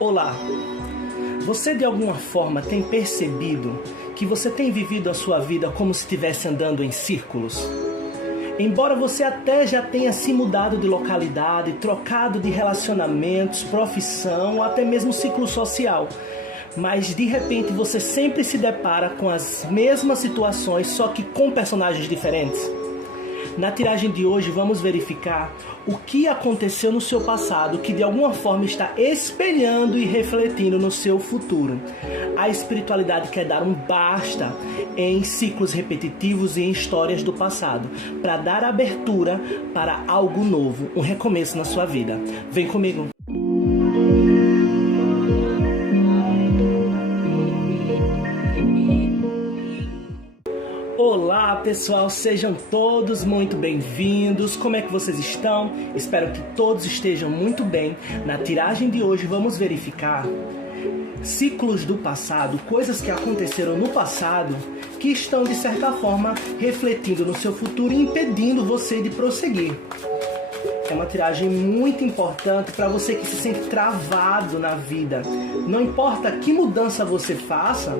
Olá! Você de alguma forma tem percebido que você tem vivido a sua vida como se estivesse andando em círculos? Embora você até já tenha se mudado de localidade, trocado de relacionamentos, profissão ou até mesmo ciclo social, mas de repente você sempre se depara com as mesmas situações, só que com personagens diferentes? Na tiragem de hoje vamos verificar o que aconteceu no seu passado que de alguma forma está espelhando e refletindo no seu futuro. A espiritualidade quer dar um basta em ciclos repetitivos e em histórias do passado, para dar abertura para algo novo, um recomeço na sua vida. Vem comigo! Olá pessoal, sejam todos muito bem-vindos. Como é que vocês estão? Espero que todos estejam muito bem. Na tiragem de hoje vamos verificar ciclos do passado, coisas que aconteceram no passado que estão de certa forma refletindo no seu futuro e impedindo você de prosseguir. É uma tiragem muito importante para você que se sente travado na vida. Não importa que mudança você faça,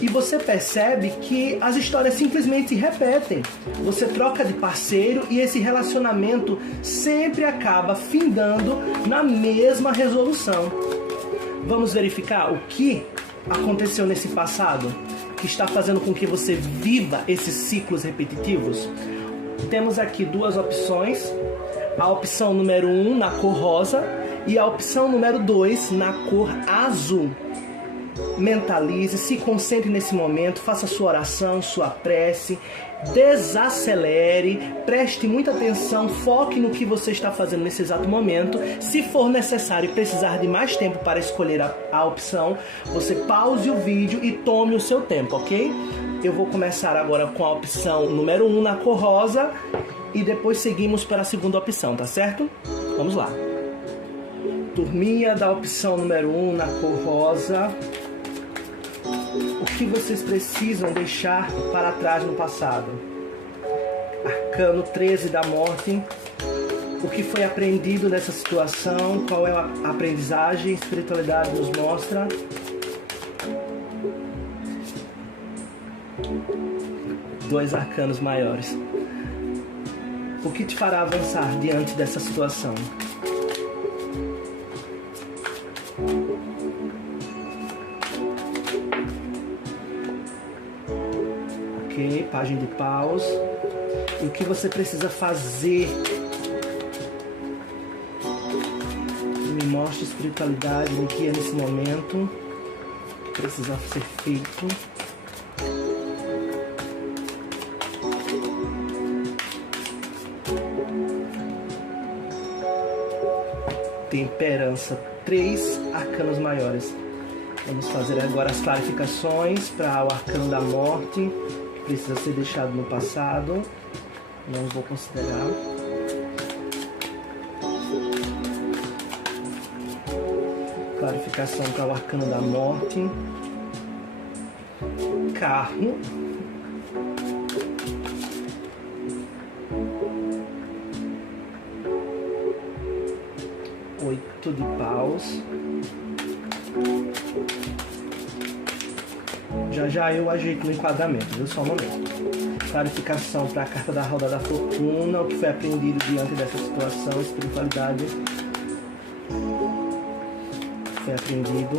e você percebe que as histórias simplesmente se repetem. Você troca de parceiro e esse relacionamento sempre acaba findando na mesma resolução. Vamos verificar o que aconteceu nesse passado que está fazendo com que você viva esses ciclos repetitivos? Temos aqui duas opções. A opção número 1 na cor rosa e a opção número 2 na cor azul. Mentalize, se concentre nesse momento, faça sua oração, sua prece, desacelere, preste muita atenção, foque no que você está fazendo nesse exato momento. Se for necessário e precisar de mais tempo para escolher a opção, você pause o vídeo e tome o seu tempo, ok? Eu vou começar agora com a opção número 1 na cor rosa e depois seguimos para a segunda opção, tá certo? Vamos lá. Turminha da opção número 1 na cor rosa. O que vocês precisam deixar para trás no passado? Arcano 13 da morte. O que foi aprendido nessa situação? Qual é a aprendizagem? A espiritualidade nos mostra. Dois arcanos maiores. O que te fará avançar diante dessa situação? Página de paus. E o que você precisa fazer? Me mostra espiritualidade, me guia nesse momento. O que precisa ser feito? Temperança, 3 arcanos maiores. Vamos fazer agora as clarificações para o arcano da morte. Precisa ser deixado no passado. Não vou considerar. Clarificação para o arcano da morte. Carro. Oito de paus. Já eu ajeito no enquadramento, viu? Só um momento. Clarificação para a carta da roda da fortuna, o que foi aprendido diante dessa situação, espiritualidade. Foi aprendido.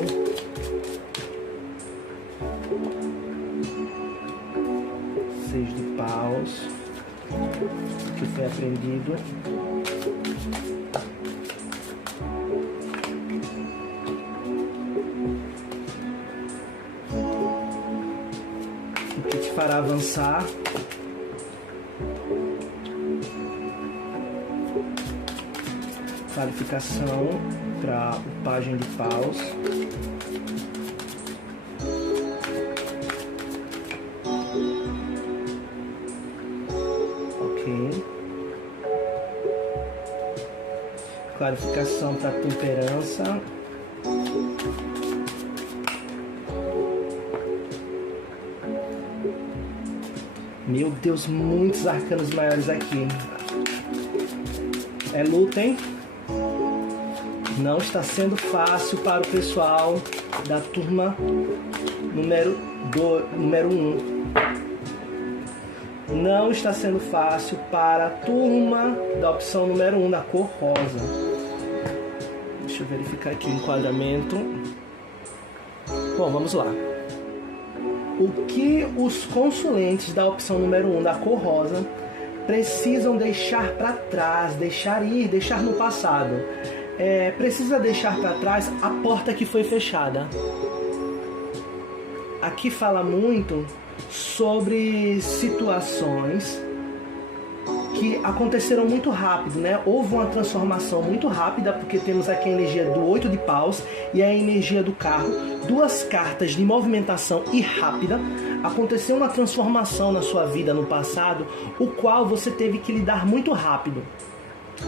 Seis de paus, o que foi aprendido. Para avançar. Qualificação para o página de paus. Ok. Qualificação para temperança. Meu Deus, muitos arcanos maiores aqui. É luta, hein? Não está sendo fácil para o pessoal da turma número 1. Não está sendo fácil para a turma da opção número 1, da cor rosa. Deixa eu verificar aqui o enquadramento. Bom, vamos lá. O que os consulentes da opção número 1, da cor rosa, precisam deixar para trás, deixar ir, deixar no passado? Precisa deixar para trás a porta que foi fechada. Aqui fala muito sobre situações que aconteceram muito rápido, né? Houve uma transformação muito rápida, porque temos aqui a energia do 8 de paus e a energia do carro, duas cartas de movimentação e rápida. Aconteceu uma transformação na sua vida no passado, o qual você teve que lidar muito rápido.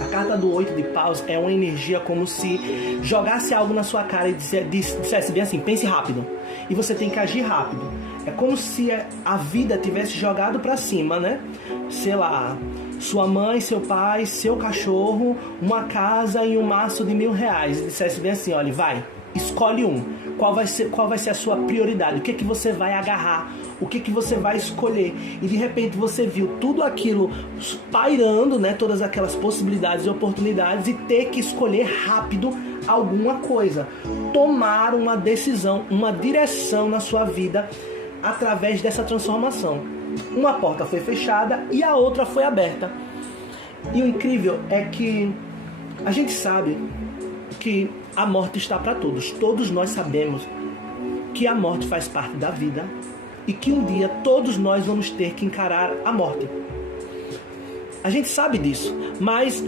A carta do 8 de paus é uma energia como se jogasse algo na sua cara e dissesse bem assim, pense rápido. E você tem que agir rápido. É como se a vida tivesse jogado para cima, né? Sei lá, sua mãe, seu pai, seu cachorro, uma casa e um maço de R$1.000. E dissesse bem assim, olha, vai, escolhe um. Qual vai ser a sua prioridade? O que você vai agarrar? O que você vai escolher? E de repente você viu tudo aquilo pairando, né? Todas aquelas possibilidades e oportunidades, e ter que escolher rápido alguma coisa. Tomar uma decisão, uma direção na sua vida através dessa transformação. Uma porta foi fechada e a outra foi aberta. E o incrível é que a gente sabe que a morte está para todos. Todos nós sabemos que a morte faz parte da vida e que um dia todos nós vamos ter que encarar a morte. A gente sabe disso, mas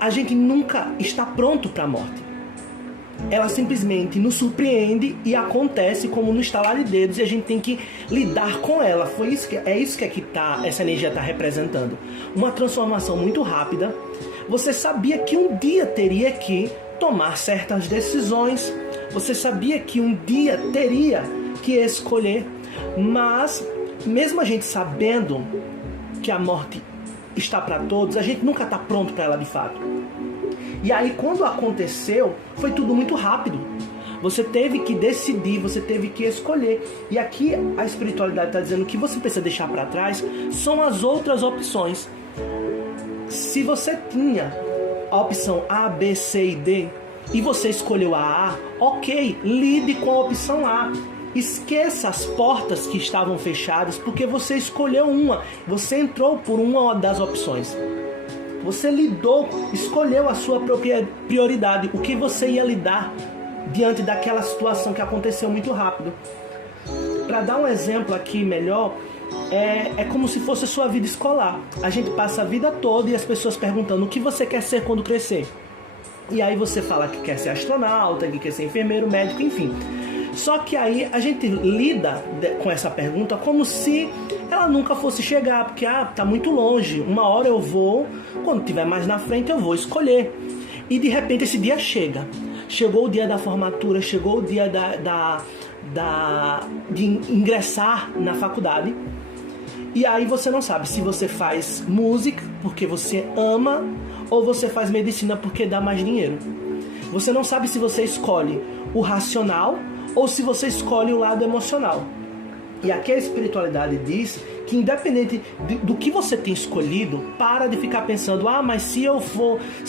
a gente nunca está pronto para a morte. Ela simplesmente nos surpreende e acontece como no estalar de dedos, e a gente tem que lidar com ela. É isso que aqui essa energia está representando. Uma transformação muito rápida. Você sabia que um dia teria que tomar certas decisões. Você sabia que um dia teria que escolher. Mas, mesmo a gente sabendo que a morte está para todos, a gente nunca está pronto para ela de fato. E aí, quando aconteceu, foi tudo muito rápido. Você teve que decidir, você teve que escolher. E aqui a espiritualidade está dizendo que você precisa deixar para trás são as outras opções. Se você tinha a opção A, B, C e D e você escolheu a A, ok, lide com a opção A. Esqueça as portas que estavam fechadas porque você escolheu uma. Você entrou por uma das opções. Você escolheu a sua própria prioridade, o que você ia lidar diante daquela situação que aconteceu muito rápido. Para dar um exemplo aqui melhor, é como se fosse a sua vida escolar. A gente passa a vida toda e as pessoas perguntando o que você quer ser quando crescer. E aí você fala que quer ser astronauta, que quer ser enfermeiro, médico, enfim. Só que aí a gente lida com essa pergunta como se ela nunca fosse chegar, porque tá muito longe, uma hora eu vou, quando estiver mais na frente eu vou escolher. E de repente esse dia chega. Chegou o dia da formatura, chegou o dia de ingressar na faculdade. E aí você não sabe se você faz música porque você ama ou você faz medicina porque dá mais dinheiro. Você não sabe se você escolhe o racional ou se você escolhe o lado emocional. E aqui a espiritualidade diz que independente do que você tem escolhido, para de ficar pensando, mas se eu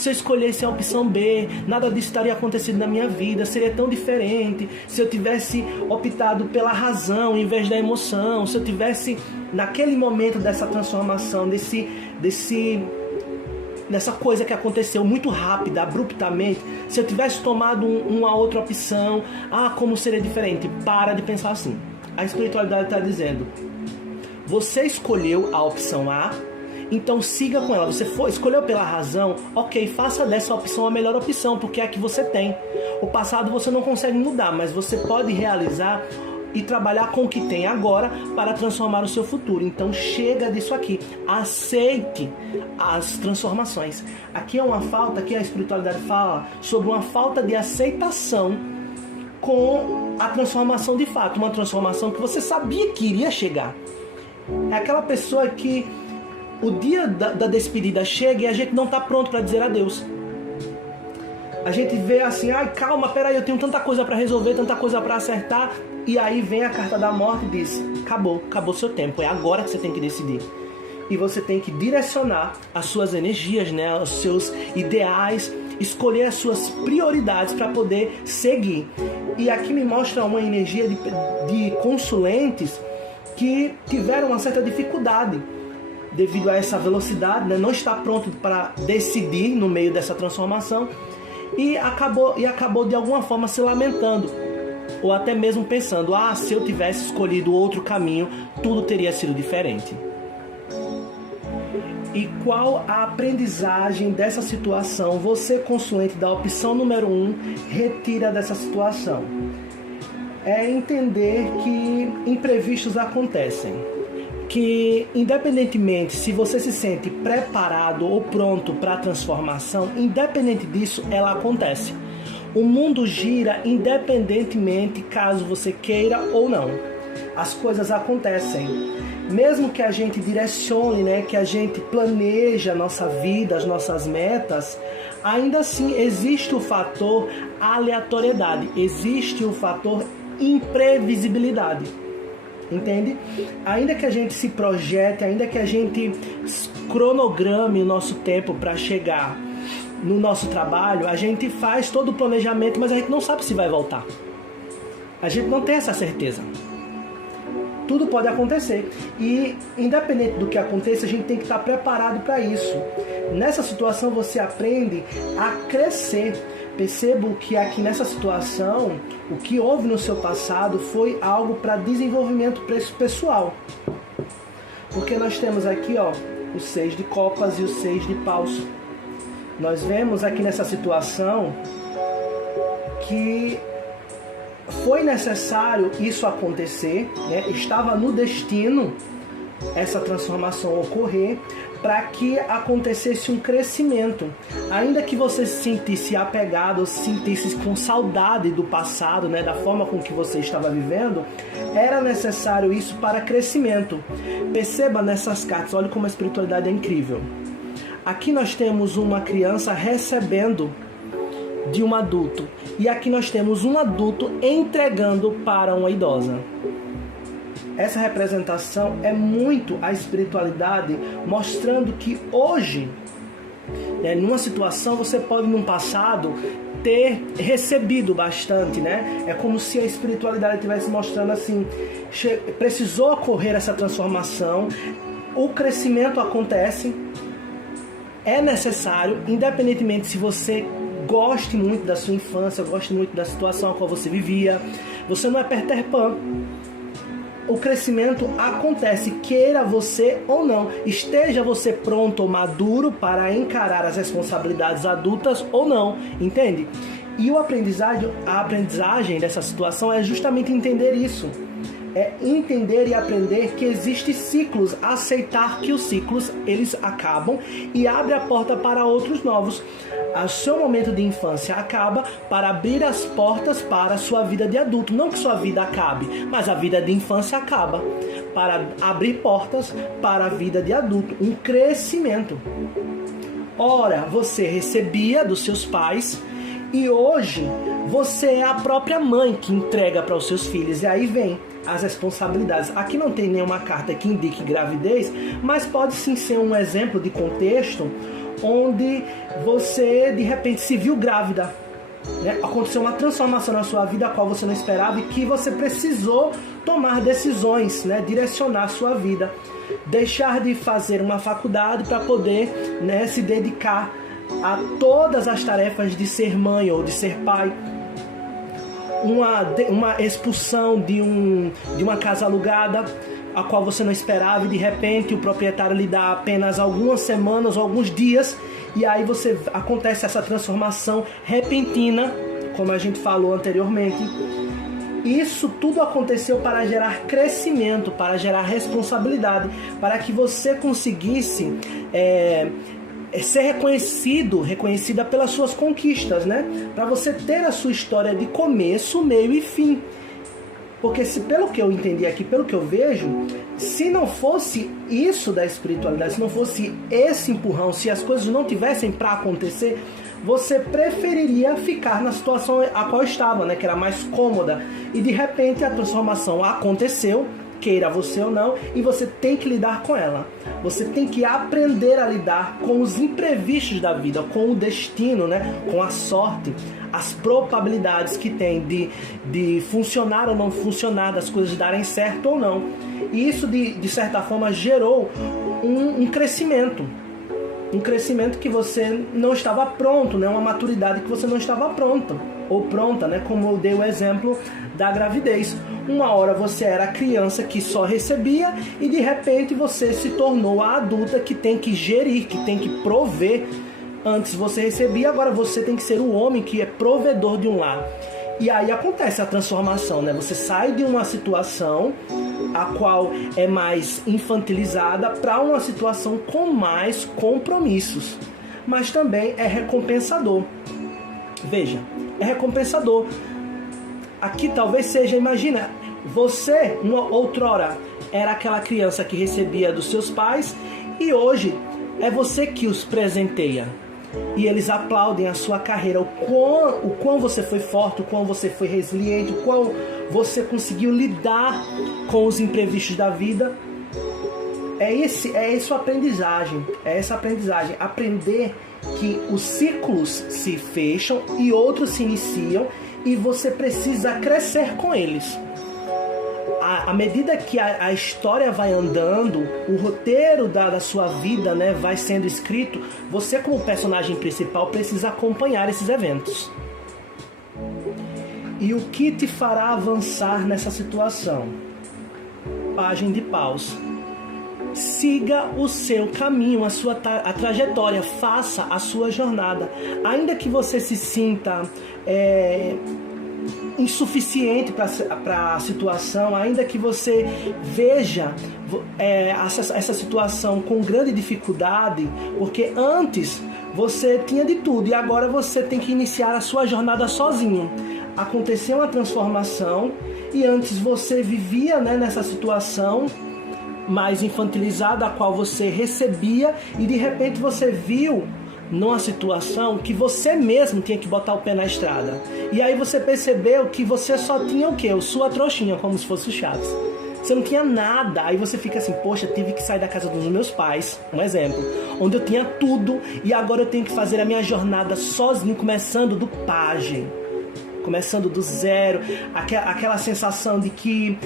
escolhesse a opção B, nada disso estaria acontecendo na minha vida, seria tão diferente, se eu tivesse optado pela razão em vez da emoção, se eu tivesse naquele momento dessa transformação, dessa coisa que aconteceu muito rápida, abruptamente, se eu tivesse tomado uma outra opção, como seria diferente? Para de pensar assim. A espiritualidade está dizendo, você escolheu a opção A, então siga com ela. Você escolheu pela razão, ok, faça dessa opção a melhor opção, porque é a que você tem. O passado você não consegue mudar, mas você pode realizar e trabalhar com o que tem agora para transformar o seu futuro. Então chega disso aqui, aceite as transformações. Aqui é uma falta, aqui a espiritualidade fala sobre uma falta de aceitação com a transformação de fato, uma transformação que você sabia que iria chegar. É aquela pessoa que o dia da despedida chega e a gente não está pronto para dizer adeus. A gente vê assim, ai, calma, peraí, eu tenho tanta coisa para resolver, tanta coisa para acertar. E aí vem a carta da morte e diz, acabou seu tempo, é agora que você tem que decidir. E você tem que direcionar as suas energias, né, os seus ideais, escolher as suas prioridades para poder seguir. E aqui me mostra uma energia de consulentes que tiveram uma certa dificuldade devido a essa velocidade, né? Não está pronto para decidir no meio dessa transformação e acabou de alguma forma se lamentando ou até mesmo pensando, se eu tivesse escolhido outro caminho, tudo teria sido diferente. E qual a aprendizagem dessa situação? Você, consulente da opção número 1, retira dessa situação. É entender que imprevistos acontecem. Que independentemente se você se sente preparado ou pronto para a transformação, independente disso, ela acontece. O mundo gira independentemente caso você queira ou não. As coisas acontecem. Mesmo que a gente direcione, né, que a gente planeje a nossa vida, as nossas metas, ainda assim existe o fator aleatoriedade, existe o fator imprevisibilidade. Entende? Ainda que a gente se projete, ainda que a gente cronograme o nosso tempo para chegar no nosso trabalho, a gente faz todo o planejamento, mas a gente não sabe se vai voltar. A gente não tem essa certeza. Tudo pode acontecer. E independente do que aconteça, a gente tem que estar preparado para isso. Nessa situação você aprende a crescer. Percebo que aqui nessa situação, o que houve no seu passado foi algo para desenvolvimento pessoal. Porque nós temos aqui, o 6 de copas e o 6 de paus. Nós vemos aqui nessa situação que foi necessário isso acontecer, né? Estava no destino essa transformação ocorrer para que acontecesse um crescimento. Ainda que você se sentisse apegado, se sentisse com saudade do passado, né? Da forma com que você estava vivendo, era necessário isso para crescimento. Perceba nessas cartas, olha como a espiritualidade é incrível. Aqui nós temos uma criança recebendo de um adulto. E aqui nós temos um adulto entregando para uma idosa. Essa representação é muito a espiritualidade mostrando que hoje, né, numa situação, você pode, num passado, ter recebido bastante, né? É como se a espiritualidade estivesse mostrando assim, precisou ocorrer essa transformação, o crescimento acontece, é necessário, independentemente se você goste muito da sua infância, goste muito da situação a qual você vivia, você não é Peter Pan. O crescimento acontece, queira você ou não, esteja você pronto ou maduro para encarar as responsabilidades adultas ou não, entende? E a aprendizagem dessa situação é justamente entender isso. É entender e aprender que existem ciclos, aceitar que os ciclos eles acabam e abre a porta para outros novos. O seu momento de infância acaba para abrir as portas para a sua vida de adulto. Não que sua vida acabe, mas a vida de infância acaba para abrir portas para a vida de adulto, um crescimento. Ora, você recebia dos seus pais e hoje você é a própria mãe que entrega para os seus filhos. E aí vem as responsabilidades. Aqui não tem nenhuma carta que indique gravidez, mas pode sim ser um exemplo de contexto onde você de repente se viu grávida, né? Aconteceu uma transformação na sua vida a qual você não esperava e que você precisou tomar decisões, né? Direcionar a sua vida, deixar de fazer uma faculdade para poder, né, se dedicar a todas as tarefas de ser mãe ou de ser pai. Uma expulsão de uma casa alugada a qual você não esperava e de repente o proprietário lhe dá apenas algumas semanas ou alguns dias e aí acontece essa transformação repentina, como a gente falou anteriormente. Isso tudo aconteceu para gerar crescimento, para gerar responsabilidade, para que você conseguisse ser reconhecida pelas suas conquistas, né? Para você ter a sua história de começo, meio e fim. Porque pelo que eu entendi aqui, pelo que eu vejo, se não fosse isso da espiritualidade, se não fosse esse empurrão, se as coisas não tivessem para acontecer, você preferiria ficar na situação a qual estava, né, que era mais cômoda. E de repente a transformação aconteceu, queira você ou não, e você tem que lidar com ela. Você tem que aprender a lidar com os imprevistos da vida, com o destino, né? Com a sorte, as probabilidades que tem de funcionar ou não funcionar, das coisas darem certo ou não. E isso, de certa forma, gerou um crescimento. Um crescimento que você não estava pronto, né? Uma maturidade que você não estava pronto ou pronta, né? Como eu dei o exemplo da gravidez. Uma hora você era a criança que só recebia e de repente você se tornou a adulta que tem que gerir, que tem que prover. Antes você recebia, agora você tem que ser o homem que é provedor de um lar. E aí acontece a transformação, né? Você sai de uma situação a qual é mais infantilizada para uma situação com mais compromissos. Mas também é recompensador. Veja, é recompensador. Aqui talvez seja, imagina, você, uma outrora, era aquela criança que recebia dos seus pais e hoje é você que os presenteia. E eles aplaudem a sua carreira, o quão você foi forte, o quão você foi resiliente, o quão você conseguiu lidar com os imprevistos da vida. É essa aprendizagem, aprender que os ciclos se fecham e outros se iniciam e você precisa crescer com eles. À medida que a história vai andando, o roteiro da sua vida, né, vai sendo escrito, você como personagem principal precisa acompanhar esses eventos. E o que te fará avançar nessa situação? Página de paus. Siga o seu caminho, a trajetória, faça a sua jornada. Ainda que você se sinta insuficiente para a situação, ainda que você veja essa situação com grande dificuldade, porque antes você tinha de tudo e agora você tem que iniciar a sua jornada sozinho. Aconteceu uma transformação e antes você vivia, né, nessa situação mais infantilizada, a qual você recebia e de repente você viu numa situação que você mesmo tinha que botar o pé na estrada. E aí você percebeu que você só tinha o quê? Sua trouxinha, como se fosse o Chaves. Você não tinha nada. Aí você fica assim, poxa, tive que sair da casa dos meus pais, um exemplo, onde eu tinha tudo e agora eu tenho que fazer a minha jornada sozinho, começando do pajem. Começando do zero, aquela sensação de que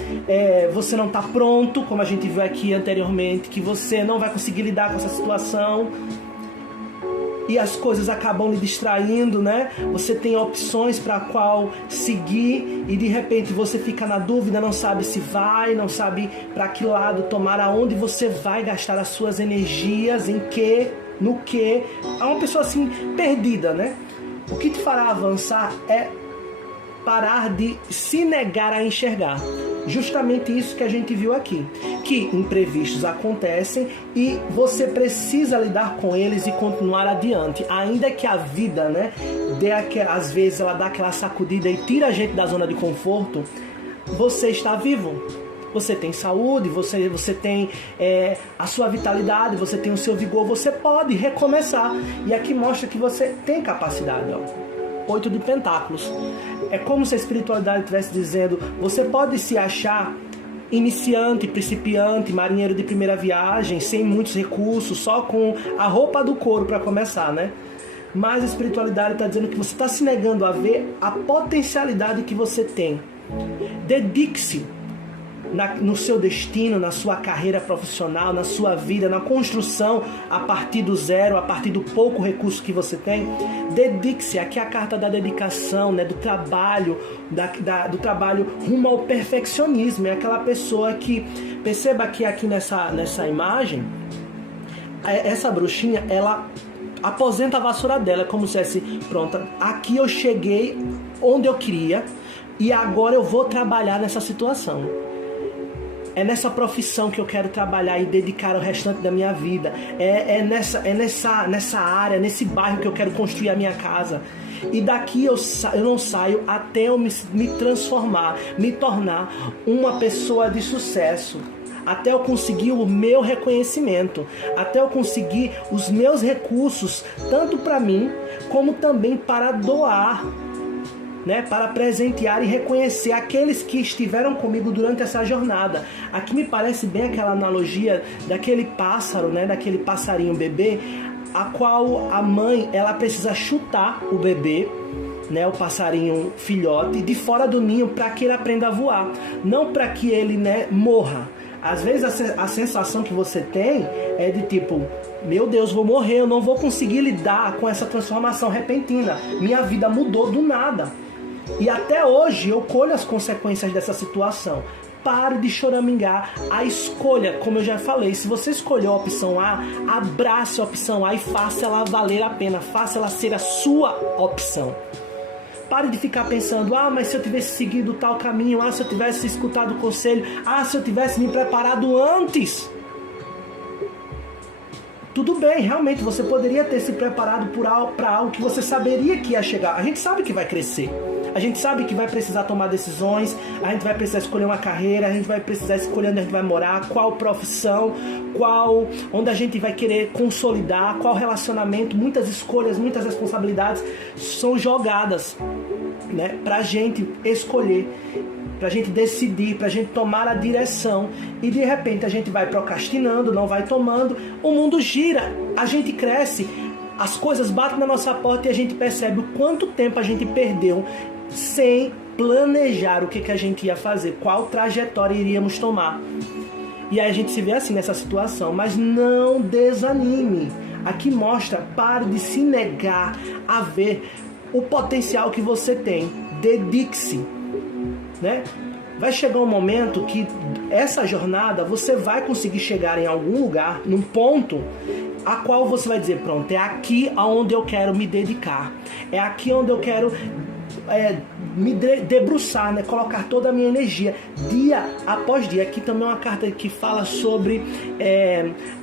você não está pronto, como a gente viu aqui anteriormente, que você não vai conseguir lidar com essa situação e as coisas acabam lhe distraindo, né? Você tem opções para qual seguir e de repente você fica na dúvida, não sabe se vai, não sabe para que lado tomar, aonde você vai gastar as suas energias, em que, no que. É uma pessoa assim perdida, né? O que te fará avançar é parar de se negar a enxergar. Justamente isso que a gente viu aqui. Que imprevistos acontecem e você precisa lidar com eles e continuar adiante. Ainda que a vida, né, às vezes ela dá aquela sacudida e tira a gente da zona de conforto, você está vivo. Você tem saúde, você tem a sua vitalidade, você tem o seu vigor, você pode recomeçar. E aqui mostra que você tem capacidade, ó. 8 de pentáculos. É como se a espiritualidade estivesse dizendo, você pode se achar iniciante, principiante, marinheiro de primeira viagem, sem muitos recursos, só com a roupa do couro para começar, né? Mas a espiritualidade está dizendo que você está se negando a ver a potencialidade que você tem. Dedique-se no seu destino, na sua carreira profissional, na sua vida, na construção a partir do zero, a partir do pouco recurso que você tem. Dedique-se, aqui é a carta da dedicação, né, do trabalho, do trabalho rumo ao perfeccionismo. É aquela pessoa que, perceba que aqui nessa imagem, essa bruxinha, ela aposenta a vassoura dela, como se fosse, pronto, aqui eu cheguei onde eu queria e agora eu vou trabalhar nessa situação. É nessa profissão que eu quero trabalhar e dedicar o restante da minha vida. É nessa área, nesse bairro que eu quero construir a minha casa. E daqui eu não saio até eu me transformar, me tornar uma pessoa de sucesso. Até eu conseguir o meu reconhecimento. Até eu conseguir os meus recursos, tanto para mim como também para doar, né, para presentear e reconhecer aqueles que estiveram comigo durante essa jornada. Aqui me parece bem aquela analogia daquele pássaro, né, daquele passarinho bebê, a qual a mãe ela precisa chutar o bebê, né, o passarinho filhote, de fora do ninho para que ele aprenda a voar, não para que ele, né, morra. Às vezes a sensação que você tem é de tipo, meu Deus, vou morrer, eu não vou conseguir lidar com essa transformação repentina, minha vida mudou do nada. E até hoje eu colho as consequências dessa situação. Pare de choramingar. A escolha, como eu já falei, se você escolheu a opção A, abrace a opção A e faça ela valer a pena, faça ela ser a sua opção. Pare de ficar pensando, mas se eu tivesse seguido tal caminho, se eu tivesse escutado o conselho, se eu tivesse me preparado antes. Tudo bem, realmente você poderia ter se preparado para algo que você saberia que ia chegar. A gente sabe que vai crescer. A gente sabe que vai precisar tomar decisões, a gente vai precisar escolher uma carreira, a gente vai precisar escolher onde a gente vai morar, qual profissão, onde a gente vai querer consolidar, qual relacionamento. Muitas escolhas, muitas responsabilidades são jogadas, né, pra gente escolher, pra gente decidir, pra gente tomar a direção. E de repente a gente vai procrastinando, não vai tomando, o mundo gira, a gente cresce, as coisas batem na nossa porta e a gente percebe o quanto tempo a gente perdeu sem planejar o que a gente ia fazer, qual trajetória iríamos tomar. E aí a gente se vê assim nessa situação, mas não desanime. Aqui mostra, pare de se negar a ver o potencial que você tem. Dedique-se, né? Vai chegar um momento que essa jornada você vai conseguir chegar em algum lugar, num ponto a qual você vai dizer, pronto, é aqui aonde eu quero me dedicar, é aqui onde eu quero me debruçar, né? Colocar toda a minha energia, dia após dia. Aqui também é uma carta que fala sobre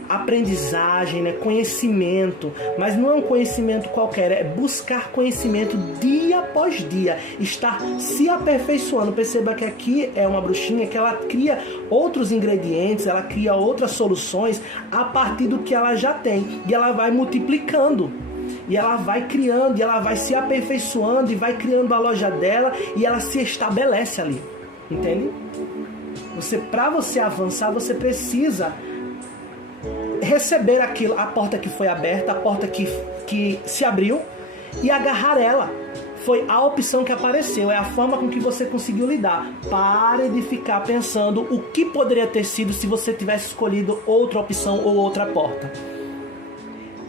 aprendizagem, né? Conhecimento, mas não é um conhecimento qualquer, é buscar conhecimento dia após dia, estar se aperfeiçoando. Perceba que aqui é uma bruxinha que ela cria outros ingredientes, ela cria outras soluções a partir do que ela já tem, e ela vai multiplicando. E ela vai criando, e ela vai se aperfeiçoando, e vai criando a loja dela, e ela se estabelece ali. Entende? Para você avançar, você precisa receber aquilo, a porta que foi aberta, a porta que se abriu, e agarrar ela. Foi a opção que apareceu, é a forma com que você conseguiu lidar. Pare de ficar pensando o que poderia ter sido se você tivesse escolhido outra opção ou outra porta.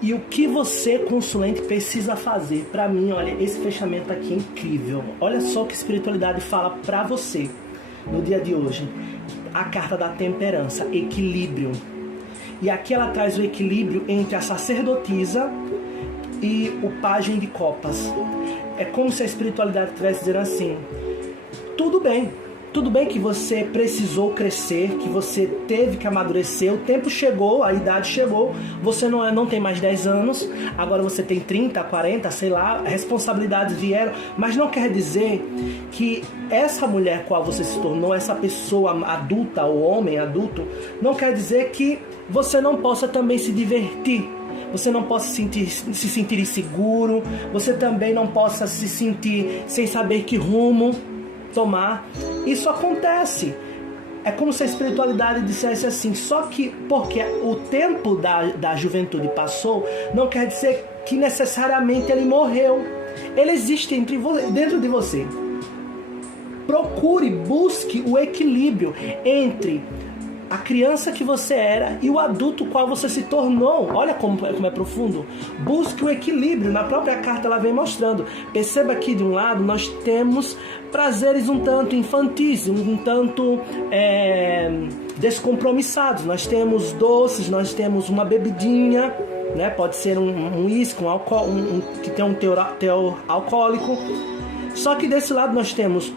E o que você, consulente, precisa fazer? Para mim, olha, esse fechamento aqui é incrível. Olha só o que a espiritualidade fala para você no dia de hoje. A carta da temperança, equilíbrio. E aqui ela traz o equilíbrio entre a sacerdotisa e o pajem de copas. É como se a espiritualidade estivesse dizendo assim, tudo bem que você precisou crescer, que você teve que amadurecer, o tempo chegou, a idade chegou, você não tem mais 10 anos, agora você tem 30, 40, sei lá, responsabilidades vieram, mas não quer dizer que essa mulher qual você se tornou, essa pessoa adulta, ou homem adulto, não quer dizer que você não possa também se divertir, você não possa se sentir inseguro, você também não possa se sentir sem saber que rumo tomar. Isso acontece. É como se a espiritualidade dissesse assim, só que porque o tempo da juventude passou, não quer dizer que necessariamente ele morreu. Ele existe dentro de você. Procure, busque o equilíbrio entre a criança que você era e o adulto qual você se tornou. Olha como é profundo. Busque o equilíbrio. Na própria carta ela vem mostrando. Perceba que de um lado nós temos prazeres um tanto infantis, um tanto descompromissados. Nós temos doces, nós temos uma bebidinha, né? Pode ser um uísque, que tem um teor alcoólico. Só que desse lado nós temos,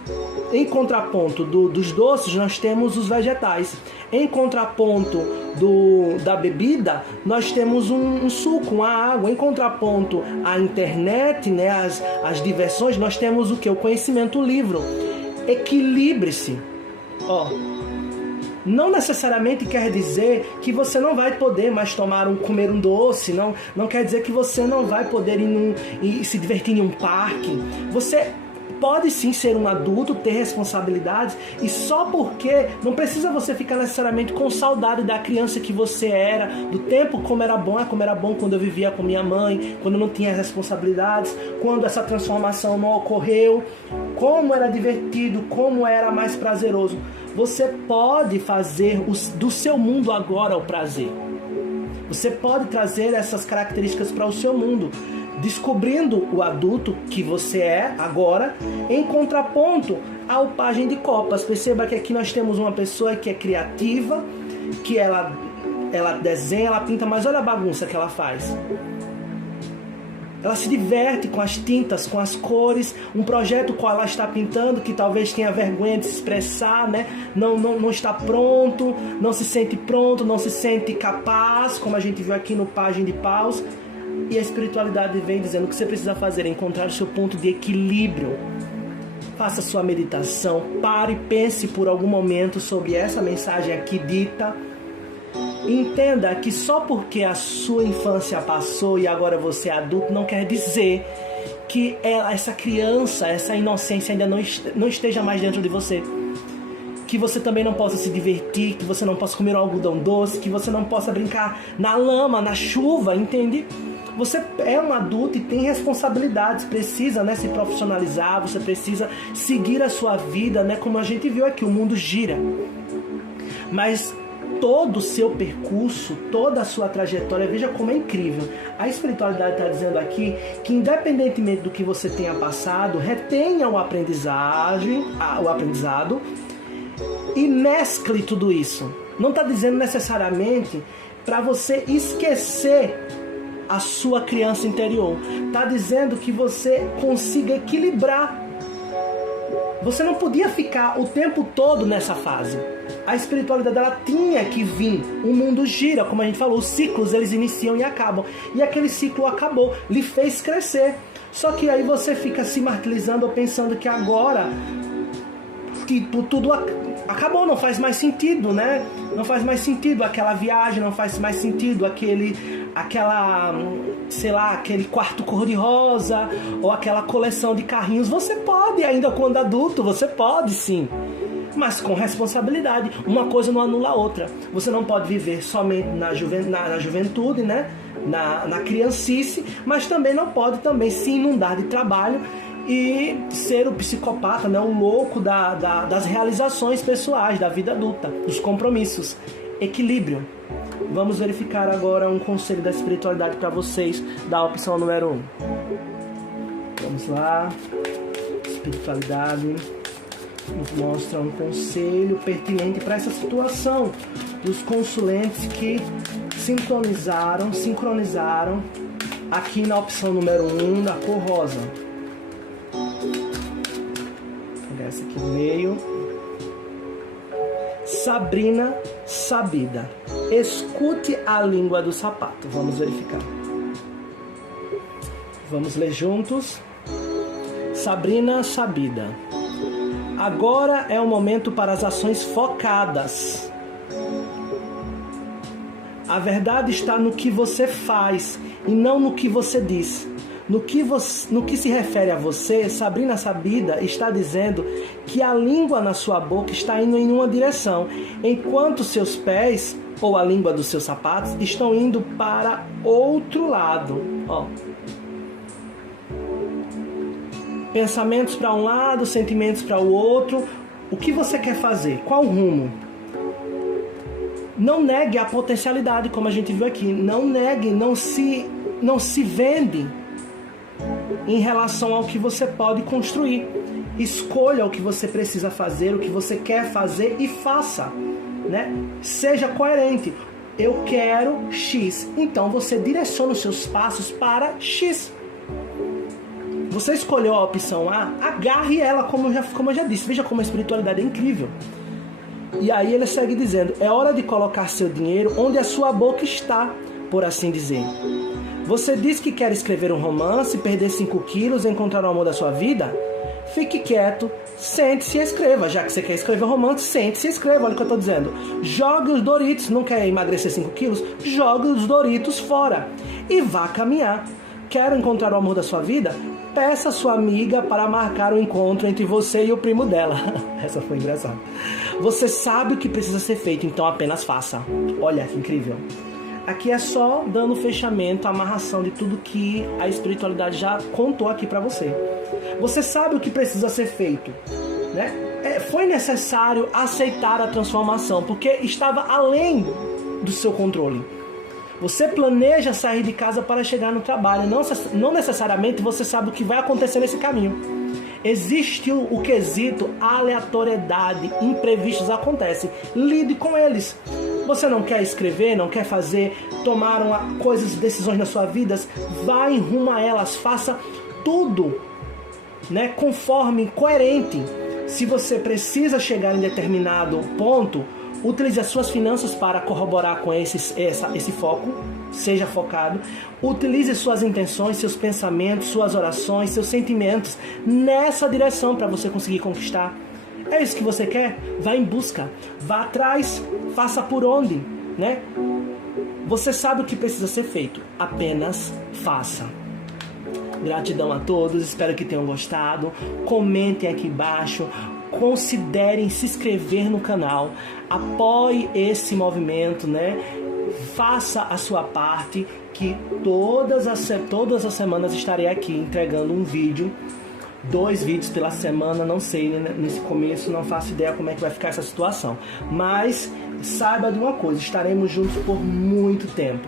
em contraponto dos doces, nós temos os vegetais. Em contraponto da bebida, nós temos um suco, uma água. Em contraponto à internet, né, as diversões, nós temos o que? O conhecimento, o livro. Equilibre-se. não necessariamente quer dizer que você não vai poder mais comer um doce, não quer dizer que você não vai poder ir se divertir em um parque. Você pode sim ser um adulto, ter responsabilidades, e só porque não precisa você ficar necessariamente com saudade da criança que você era, do tempo como era bom quando eu vivia com minha mãe, quando eu não tinha responsabilidades, quando essa transformação não ocorreu, como era divertido, como era mais prazeroso. Você pode fazer do seu mundo agora o prazer. Você pode trazer essas características para o seu mundo, descobrindo o adulto que você é agora, em contraponto ao pajem de copas. Perceba que aqui nós temos uma pessoa que é criativa, que ela desenha, ela pinta, mas olha a bagunça que ela faz. Ela se diverte com as tintas, com as cores, um projeto qual ela está pintando, que talvez tenha vergonha de se expressar, né? Não está pronto, não se sente pronto, não se sente capaz, como a gente viu aqui no Pajem de Paus. E a espiritualidade vem dizendo que você precisa fazer é encontrar o seu ponto de equilíbrio. Faça sua meditação, pare e pense por algum momento sobre essa mensagem aqui dita. E entenda que só porque a sua infância passou e agora você é adulto, não quer dizer que essa criança, essa inocência ainda não esteja mais dentro de você. Que você também não possa se divertir, que você não possa comer um algodão doce, que você não possa brincar na lama, na chuva, entende? Você é um adulto e tem responsabilidades, precisa, né, se profissionalizar, você precisa seguir a sua vida, né, como a gente viu aqui, o mundo gira. Mas todo o seu percurso, toda a sua trajetória, veja como é incrível. A espiritualidade está dizendo aqui que, independentemente do que você tenha passado, retenha o aprendizado e mescle tudo isso. Não está dizendo necessariamente para você esquecer a sua criança interior. Está dizendo que você consiga equilibrar. Você não podia ficar o tempo todo nessa fase. A espiritualidade, ela tinha que vir. O mundo gira, como a gente falou, os ciclos eles iniciam e acabam. E aquele ciclo acabou, lhe fez crescer. Só que aí você fica se martirizando ou pensando que agora tudo acabou, não faz mais sentido, né? Não faz mais sentido aquela viagem, não faz mais sentido aquele quarto cor-de-rosa ou aquela coleção de carrinhos. Você pode, ainda quando adulto, você pode sim, mas com responsabilidade. Uma coisa não anula a outra. Você não pode viver somente na juventude, né? na criancice, mas também não pode também se inundar de trabalho e ser o psicopata, né? O louco das realizações pessoais, da vida adulta, dos compromissos. Equilíbrio. Vamos verificar agora um conselho da espiritualidade para vocês, da opção número 1. Vamos lá. Espiritualidade nos mostra um conselho pertinente para essa situação dos consulentes que sincronizaram aqui na opção número 1 da cor rosa. Vou pegar essa aqui no meio. Sabrina Sabida. Escute a língua do sapato. Vamos verificar. Vamos ler juntos. Sabrina Sabida. Agora é o momento para as ações focadas. A verdade está no que você faz e não no que você diz. No que se refere a você, Sabrina Sabida está dizendo que a língua na sua boca está indo em uma direção, enquanto seus pés, ou a língua dos seus sapatos, estão indo para outro lado. Ó. Pensamentos para um lado, sentimentos para o outro. O que você quer fazer? Qual o rumo? Não negue a potencialidade, como a gente viu aqui. Não negue, não se vende em relação ao que você pode construir. Escolha o que você precisa fazer, o que você quer fazer e faça, né? Seja coerente. Eu quero X. Então você direciona os seus passos para X. Você escolheu a opção A, agarre ela, como eu já disse. Veja como a espiritualidade é incrível. E aí ele segue dizendo: é hora de colocar seu dinheiro onde a sua boca está, por assim dizer. Você diz que quer escrever um romance, perder 5 quilos, encontrar o amor da sua vida? fique quieto, sente-se e escreva. Já que você quer escrever romance, sente-se e escreva. Olha o que eu tô dizendo. Jogue os Doritos. Não quer emagrecer 5 quilos? Jogue os Doritos fora e vá caminhar. Quer encontrar o amor da sua vida? Peça a sua amiga para marcar o encontro entre você e o primo dela. Essa foi engraçada. Você sabe o que precisa ser feito, então apenas faça. Olha que incrível. Aqui é só dando fechamento, amarração de tudo que a espiritualidade já contou aqui para você. Você sabe o que precisa ser feito, né? Foi necessário aceitar a transformação, porque estava além do seu controle. Você planeja sair de casa para chegar no trabalho, não necessariamente você sabe o que vai acontecer nesse caminho. Existe o quesito aleatoriedade, imprevistos acontecem. Lide com eles. Você não quer escrever, não quer fazer, tomar decisões na sua vida, vá em rumo a elas, faça tudo, né, conforme, coerente. Se você precisa chegar em determinado ponto, utilize as suas finanças para corroborar com esse foco, seja focado. Utilize suas intenções, seus pensamentos, suas orações, seus sentimentos nessa direção para você conseguir conquistar. É isso que você quer? Vá em busca, vá atrás, faça por onde, né? Você sabe o que precisa ser feito, apenas faça. Gratidão a todos, espero que tenham gostado. Comentem aqui embaixo, considerem se inscrever no canal, apoie esse movimento, né? Faça a sua parte, que todas as semanas estarei aqui entregando um vídeo, 2 vídeos pela semana, não sei, né? Nesse começo não faço ideia como é que vai ficar essa situação, mas saiba de uma coisa, estaremos juntos por muito tempo,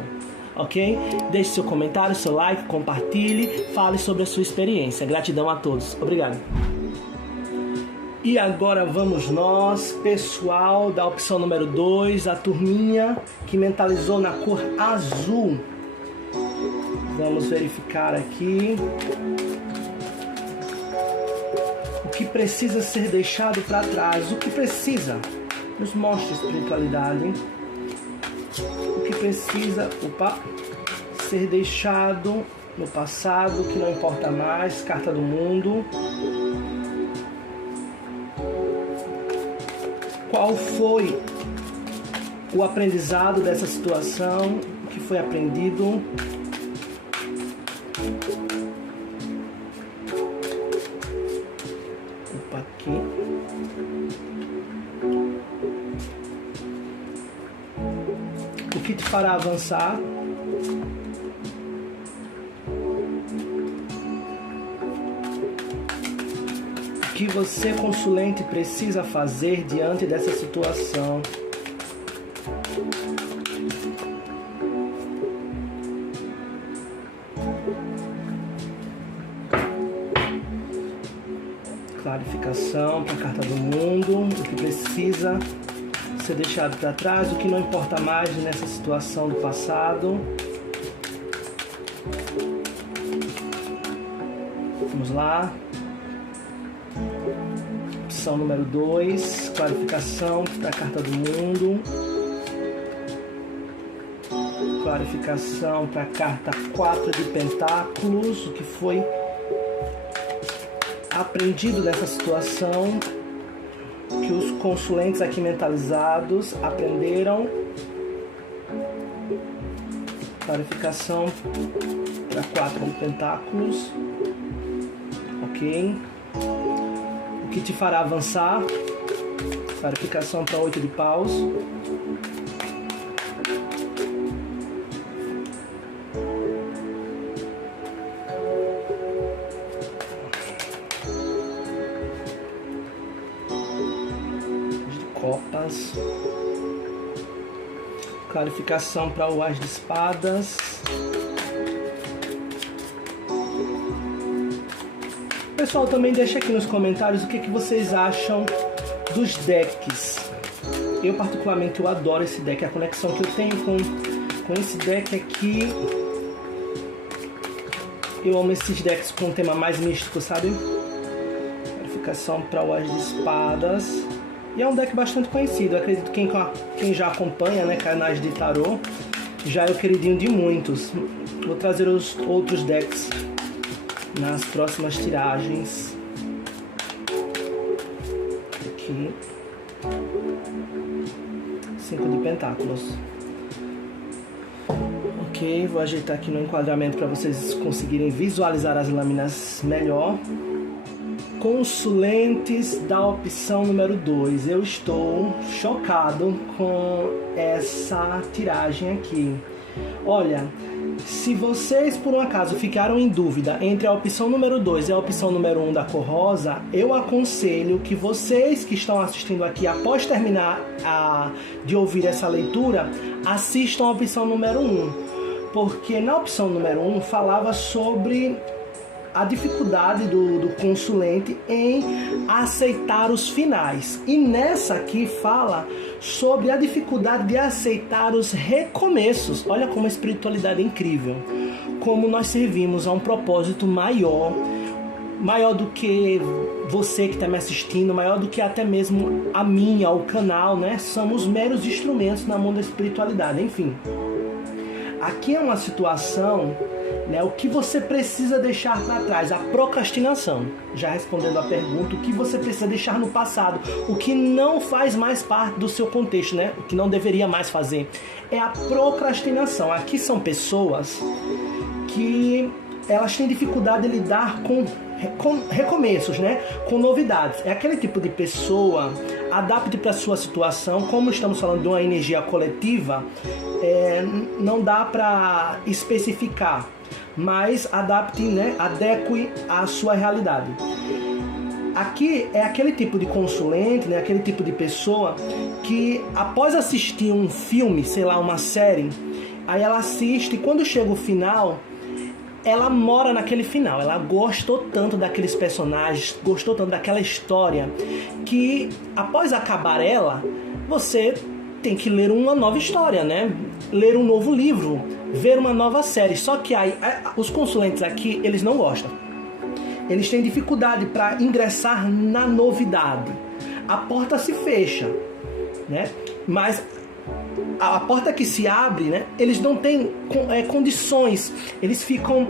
ok? Deixe seu comentário, seu like, compartilhe, fale sobre a sua experiência. Gratidão a todos, obrigado. E agora vamos nós, pessoal da opção número 2, a turminha que mentalizou na cor azul. Vamos verificar aqui o que precisa ser deixado para trás. O que precisa? Nos mostre espiritualidade. O que precisa ser deixado no passado, que não importa mais. Carta do mundo. Qual foi o aprendizado dessa situação? O que foi aprendido? Opa, aqui. O que te fará avançar? O que você, consulente, precisa fazer diante dessa situação? Clarificação para a carta do mundo. O que precisa ser deixado para trás? O que não importa mais nessa situação do passado? Vamos lá. Opção número 2, clarificação para a carta do mundo. Clarificação para a carta 4 de pentáculos. O que foi aprendido dessa situação, que os consulentes aqui mentalizados aprenderam. Clarificação para 4 de pentáculos. Ok. O que te fará avançar? Clarificação para 8 de paus. De copas. Clarificação para o as de espadas. Pessoal, também deixa aqui nos comentários o que vocês acham dos decks. Eu particularmente eu adoro esse deck, a conexão que eu tenho com esse deck aqui. Eu amo esses decks com um tema mais místico, sabe? Clarificação para o as de espadas. E é um deck bastante conhecido, eu acredito que quem já acompanha, né, canais de tarô, já é o queridinho de muitos. Vou trazer os outros decks nas próximas tiragens. aqui. 5 de pentáculos. Ok, vou ajeitar aqui no enquadramento para vocês conseguirem visualizar as lâminas melhor. Consulentes da opção número 2. Eu estou chocado com essa tiragem aqui. Olha, se vocês por um acaso ficaram em dúvida entre a opção número 2 e a opção número 1 da cor rosa, eu aconselho que vocês que estão assistindo aqui, após terminar de ouvir essa leitura, assistam a opção número 1. Porque na opção número 1 falava sobre a dificuldade do consulente em aceitar os finais. E nessa aqui fala sobre a dificuldade de aceitar os recomeços. Olha como a espiritualidade é incrível. Como nós servimos a um propósito maior do que você que está me assistindo, maior do que até mesmo a minha, o canal, né? Somos meros instrumentos na mão da espiritualidade, enfim. Aqui é uma situação, né, o que você precisa deixar para trás, a procrastinação. Já respondendo a pergunta, o que você precisa deixar no passado, o que não faz mais parte do seu contexto, né, o que não deveria mais fazer, é a procrastinação. Aqui são pessoas que elas têm dificuldade de lidar com recomeços, né, com novidades. É aquele tipo de pessoa, adapte para a sua situação. Como estamos falando de uma energia coletiva, não dá para especificar, mas adapte, né, adeque à sua realidade. Aqui é aquele tipo de consulente, né, aquele tipo de pessoa que após assistir um filme, sei lá, uma série, aí ela assiste e quando chega o final, ela mora naquele final. Ela gostou tanto daqueles personagens, gostou tanto daquela história, que após acabar ela, você tem que ler uma nova história, né? Ler um novo livro, ver uma nova série. Só que aí, os consulentes aqui, eles não gostam. Eles têm dificuldade para ingressar na novidade. A porta se fecha, né? Mas a porta que se abre, né, eles não têm condições, eles ficam,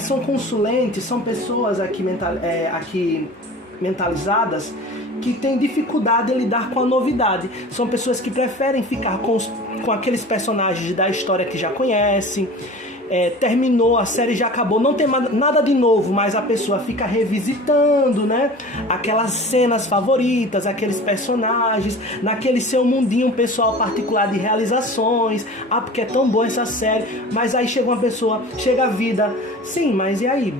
são consulentes, são pessoas aqui mentalizadas que têm dificuldade em lidar com a novidade. São pessoas que preferem ficar com aqueles personagens da história que já conhecem. Terminou, a série já acabou, não tem nada de novo, mas a pessoa fica revisitando, né, aquelas cenas favoritas, aqueles personagens, naquele seu mundinho pessoal particular de realizações. Porque é tão boa essa série. Mas aí chega uma pessoa, chega a vida, sim, mas e aí?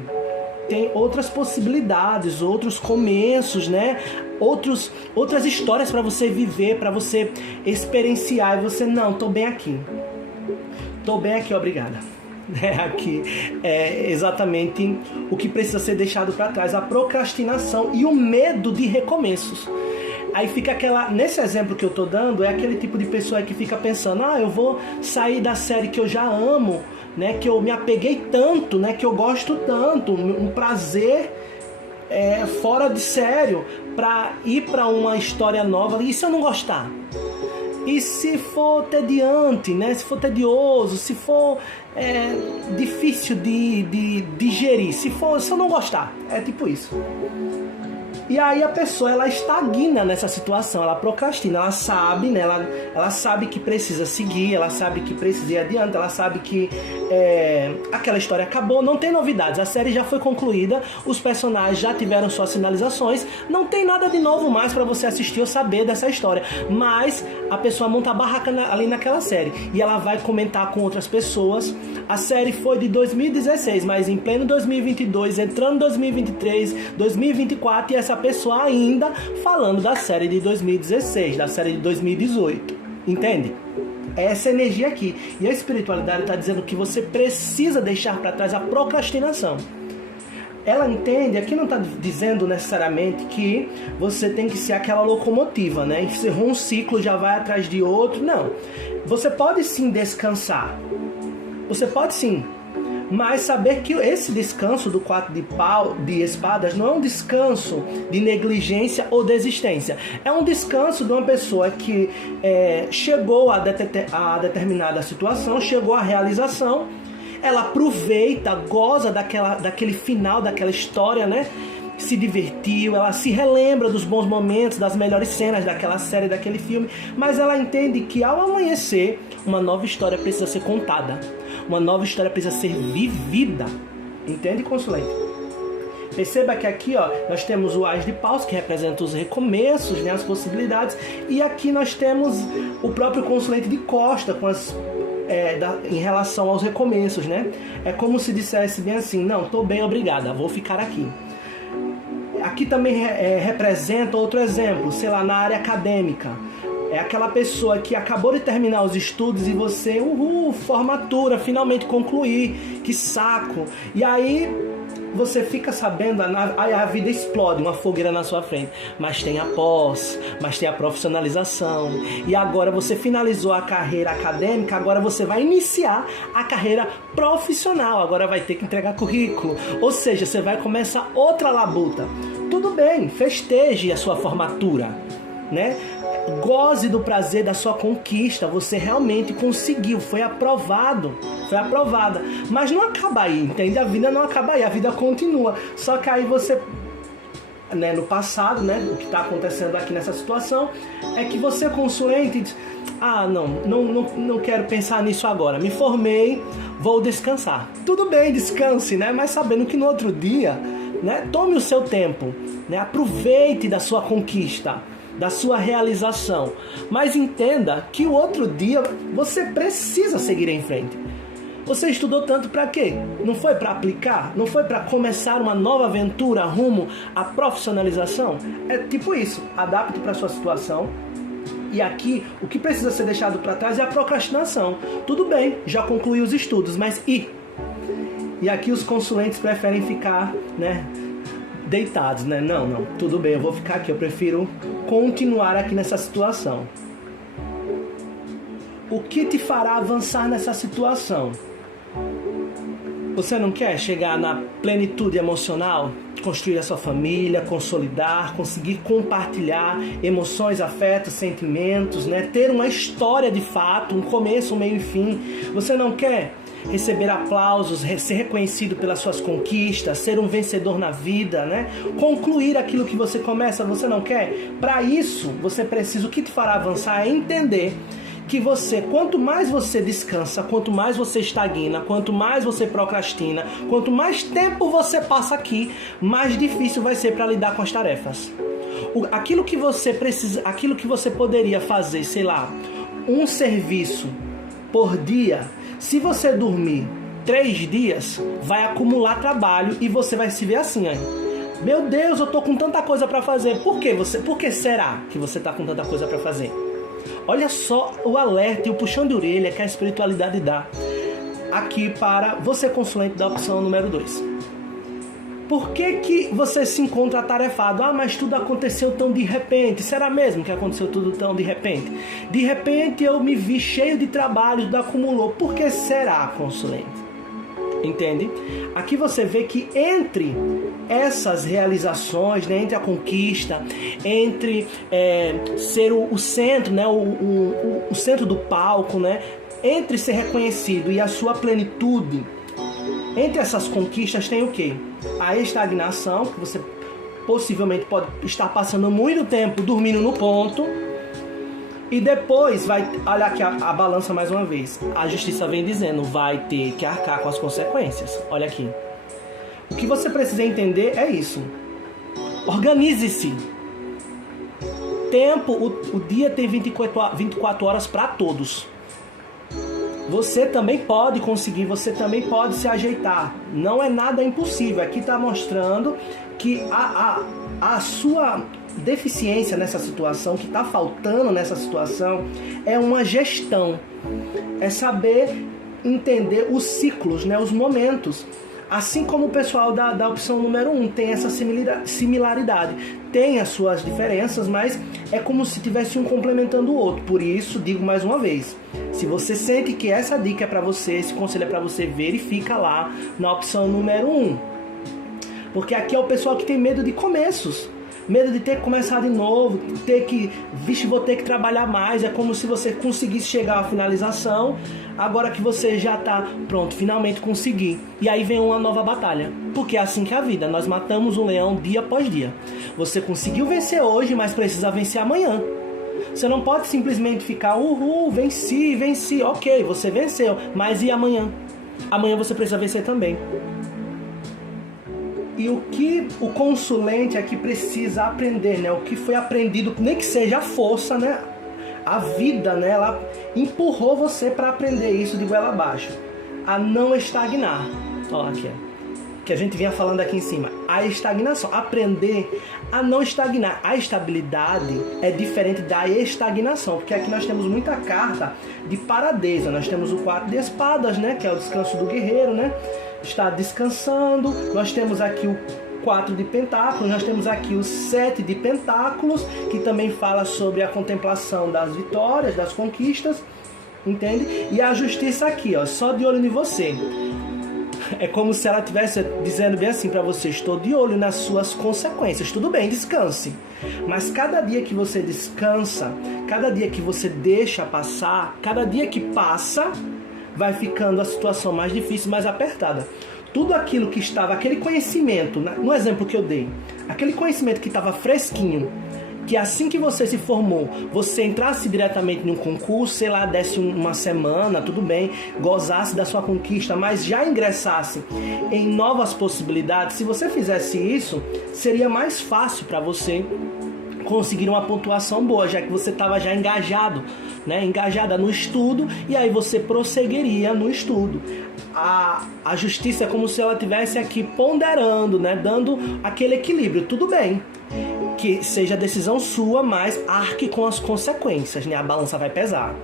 Tem outras possibilidades, outros começos, né? Outras histórias para você viver, para você experienciar. E você, não, tô bem aqui, obrigada. Aqui é exatamente o que precisa ser deixado para trás, a procrastinação e o medo de recomeços. Aí fica nesse exemplo que eu tô dando, é aquele tipo de pessoa que fica pensando, eu vou sair da série que eu já amo, né, que eu me apeguei tanto, né, que eu gosto tanto, um prazer fora de sério, para ir para uma história nova. E se eu não gostar? E se for tediante, né? Se for tedioso, se for difícil de digerir, se eu não gostar, é tipo isso. E aí a pessoa, ela estagna nessa situação, ela procrastina, ela sabe, né? Ela sabe que precisa seguir, ela sabe que precisa ir adiante, ela sabe que aquela história acabou, não tem novidades, a série já foi concluída, os personagens já tiveram suas finalizações, não tem nada de novo mais para você assistir ou saber dessa história. Mas a pessoa monta a barraca ali naquela série e ela vai comentar com outras pessoas. A série foi de 2016, mas em pleno 2022, entrando 2023, 2024, e essa pessoa ainda falando da série de 2016, da série de 2018, entende? Essa energia aqui. E a espiritualidade está dizendo que você precisa deixar para trás a procrastinação. Ela entende, aqui não está dizendo necessariamente que você tem que ser aquela locomotiva, né? Encerrou um ciclo, já vai atrás de outro. Não. Você pode sim descansar. Você pode sim. Mas saber que esse descanso do 4 de espadas não é um descanso de negligência ou desistência. É um descanso de uma pessoa que chegou a determinada situação, chegou à realização, ela aproveita, goza daquele final, daquela história, né? se divertiu, ela se relembra dos bons momentos, das melhores cenas daquela série, daquele filme, mas ela entende que ao amanhecer, uma nova história precisa ser contada, uma nova história precisa ser vivida. Entende, consulente? Perceba que aqui, ó, nós temos o As de Paus, que representa os recomeços, né, as possibilidades, e aqui nós temos o próprio consulente de Costa com em relação aos recomeços, né? É como se dissesse bem assim: não, tô bem, obrigada, vou ficar aqui. Aqui também representa outro exemplo, sei lá, na área acadêmica. É aquela pessoa que acabou de terminar os estudos e você, formatura, finalmente concluir, que saco. E aí você fica sabendo, a vida explode, uma fogueira na sua frente. Mas tem a pós, mas tem a profissionalização. E agora você finalizou a carreira acadêmica, agora você vai iniciar a carreira profissional. Agora vai ter que entregar currículo. Ou seja, você vai começar outra labuta. Tudo bem, festeje a sua formatura, né? Goze do prazer da sua conquista. Você realmente conseguiu, foi aprovado, foi aprovada. Mas não acaba aí, entende? A vida não acaba aí, a vida continua. Só que aí você, né, no passado, né, o que está acontecendo aqui nessa situação é que você, consulente, diz: ah, não quero pensar nisso agora, me formei, vou descansar. Tudo bem, descanse, né? Mas sabendo que no outro dia, né, tome o seu tempo, né, aproveite da sua conquista, da sua realização, mas entenda que o outro dia você precisa seguir em frente. Você estudou tanto para quê? Não foi para aplicar? Não foi para começar uma nova aventura rumo à profissionalização? É tipo isso, adapte para a sua situação. E aqui, o que precisa ser deixado para trás é a procrastinação. Tudo bem, já concluí os estudos, mas e aqui os consulentes preferem ficar, né, deitados, né? Não, tudo bem, eu vou ficar aqui, eu prefiro continuar aqui nessa situação. O que te fará avançar nessa situação? Você não quer chegar na plenitude emocional? Construir a sua família, consolidar, conseguir compartilhar emoções, afetos, sentimentos, né? Ter uma história de fato, um começo, um meio e fim. Você não quer receber aplausos, ser reconhecido pelas suas conquistas, ser um vencedor na vida, né? Concluir aquilo que você começa, você não quer? Para isso, você precisa, o que te fará avançar é entender que você, quanto mais você descansa, quanto mais você estagna, quanto mais você procrastina, quanto mais tempo você passa aqui, mais difícil vai ser para lidar com as tarefas. Aquilo que você precisa, aquilo que você poderia fazer, sei lá, um serviço por dia, se você dormir 3 dias, vai acumular trabalho e você vai se ver assim, aí. Meu Deus, eu tô com tanta coisa para fazer. Por que será que você tá com tanta coisa para fazer? Olha só o alerta e o puxão de orelha que a espiritualidade dá aqui para você, consulente da opção número 2. Por que você se encontra atarefado? Ah, mas tudo aconteceu tão de repente. Será mesmo que aconteceu tudo tão de repente? De repente eu me vi cheio de trabalho, tudo acumulou. Por que será, consulente? Entende? Aqui você vê que entre essas realizações, né, entre a conquista, entre ser o centro, né, o centro do palco, né, entre ser reconhecido e a sua plenitude, entre essas conquistas tem o quê? A estagnação, que você possivelmente pode estar passando muito tempo dormindo no ponto. E depois vai, olha aqui a balança mais uma vez. A justiça vem dizendo, vai ter que arcar com as consequências. Olha aqui. O que você precisa entender é isso. Organize-se. Tempo, o dia tem 24 horas para todos. Você também pode conseguir, você também pode se ajeitar. Não é nada impossível. Aqui está mostrando que a sua deficiência nessa situação, que está faltando nessa situação, é uma gestão. É saber entender os ciclos, né, os momentos. Assim como o pessoal da opção número 1 tem essa similaridade. Tem as suas diferenças, mas é como se tivesse um complementando o outro. Por isso, digo mais uma vez, se você sente que essa dica é para você, esse conselho é para você, verifica lá na opção número 1. Porque aqui é o pessoal que tem medo de começos. Medo de ter que começar de novo, vou ter que trabalhar mais. É como se você conseguisse chegar à finalização, agora que você já está pronto, finalmente consegui. E aí vem uma nova batalha, porque é assim que é a vida. Nós matamos um leão dia após dia. Você conseguiu vencer hoje, mas precisa vencer amanhã. Você não pode simplesmente ficar, venci, ok, você venceu, mas e amanhã? Amanhã você precisa vencer também. E o que o consulente aqui precisa aprender, né? O que foi aprendido, nem que seja a força, né? A vida, né? Ela empurrou você para aprender isso de goela abaixo. A não estagnar. Olha aqui, que a gente vinha falando aqui em cima. A estagnação. Aprender a não estagnar. A estabilidade é diferente da estagnação. Porque aqui nós temos muita carta de paradeza. Nós temos o 4 de espadas, né? Que é o descanso do guerreiro, né? Está descansando. Nós temos aqui o 4 de pentáculos, nós temos aqui o 7 de pentáculos, que também fala sobre a contemplação das vitórias, das conquistas, entende? E a justiça aqui, ó, só de olho em você. É como se ela estivesse dizendo bem assim para você: estou de olho nas suas consequências. Tudo bem, descanse. Mas cada dia que você descansa, cada dia que você deixa passar, cada dia que passa, vai ficando a situação mais difícil, mais apertada. Tudo aquilo que estava, aquele conhecimento, no exemplo que eu dei, aquele conhecimento que estava fresquinho, que assim que você se formou, você entrasse diretamente em um concurso, sei lá, desse uma semana, tudo bem, gozasse da sua conquista, mas já ingressasse em novas possibilidades, se você fizesse isso, seria mais fácil para você conseguir uma pontuação boa, já que você estava já engajado, né? Engajada no estudo, e aí você prosseguiria no estudo. A justiça é como se ela estivesse aqui ponderando, né? Dando aquele equilíbrio. Tudo bem que seja decisão sua, mas arque com as consequências, né? A balança vai pesar.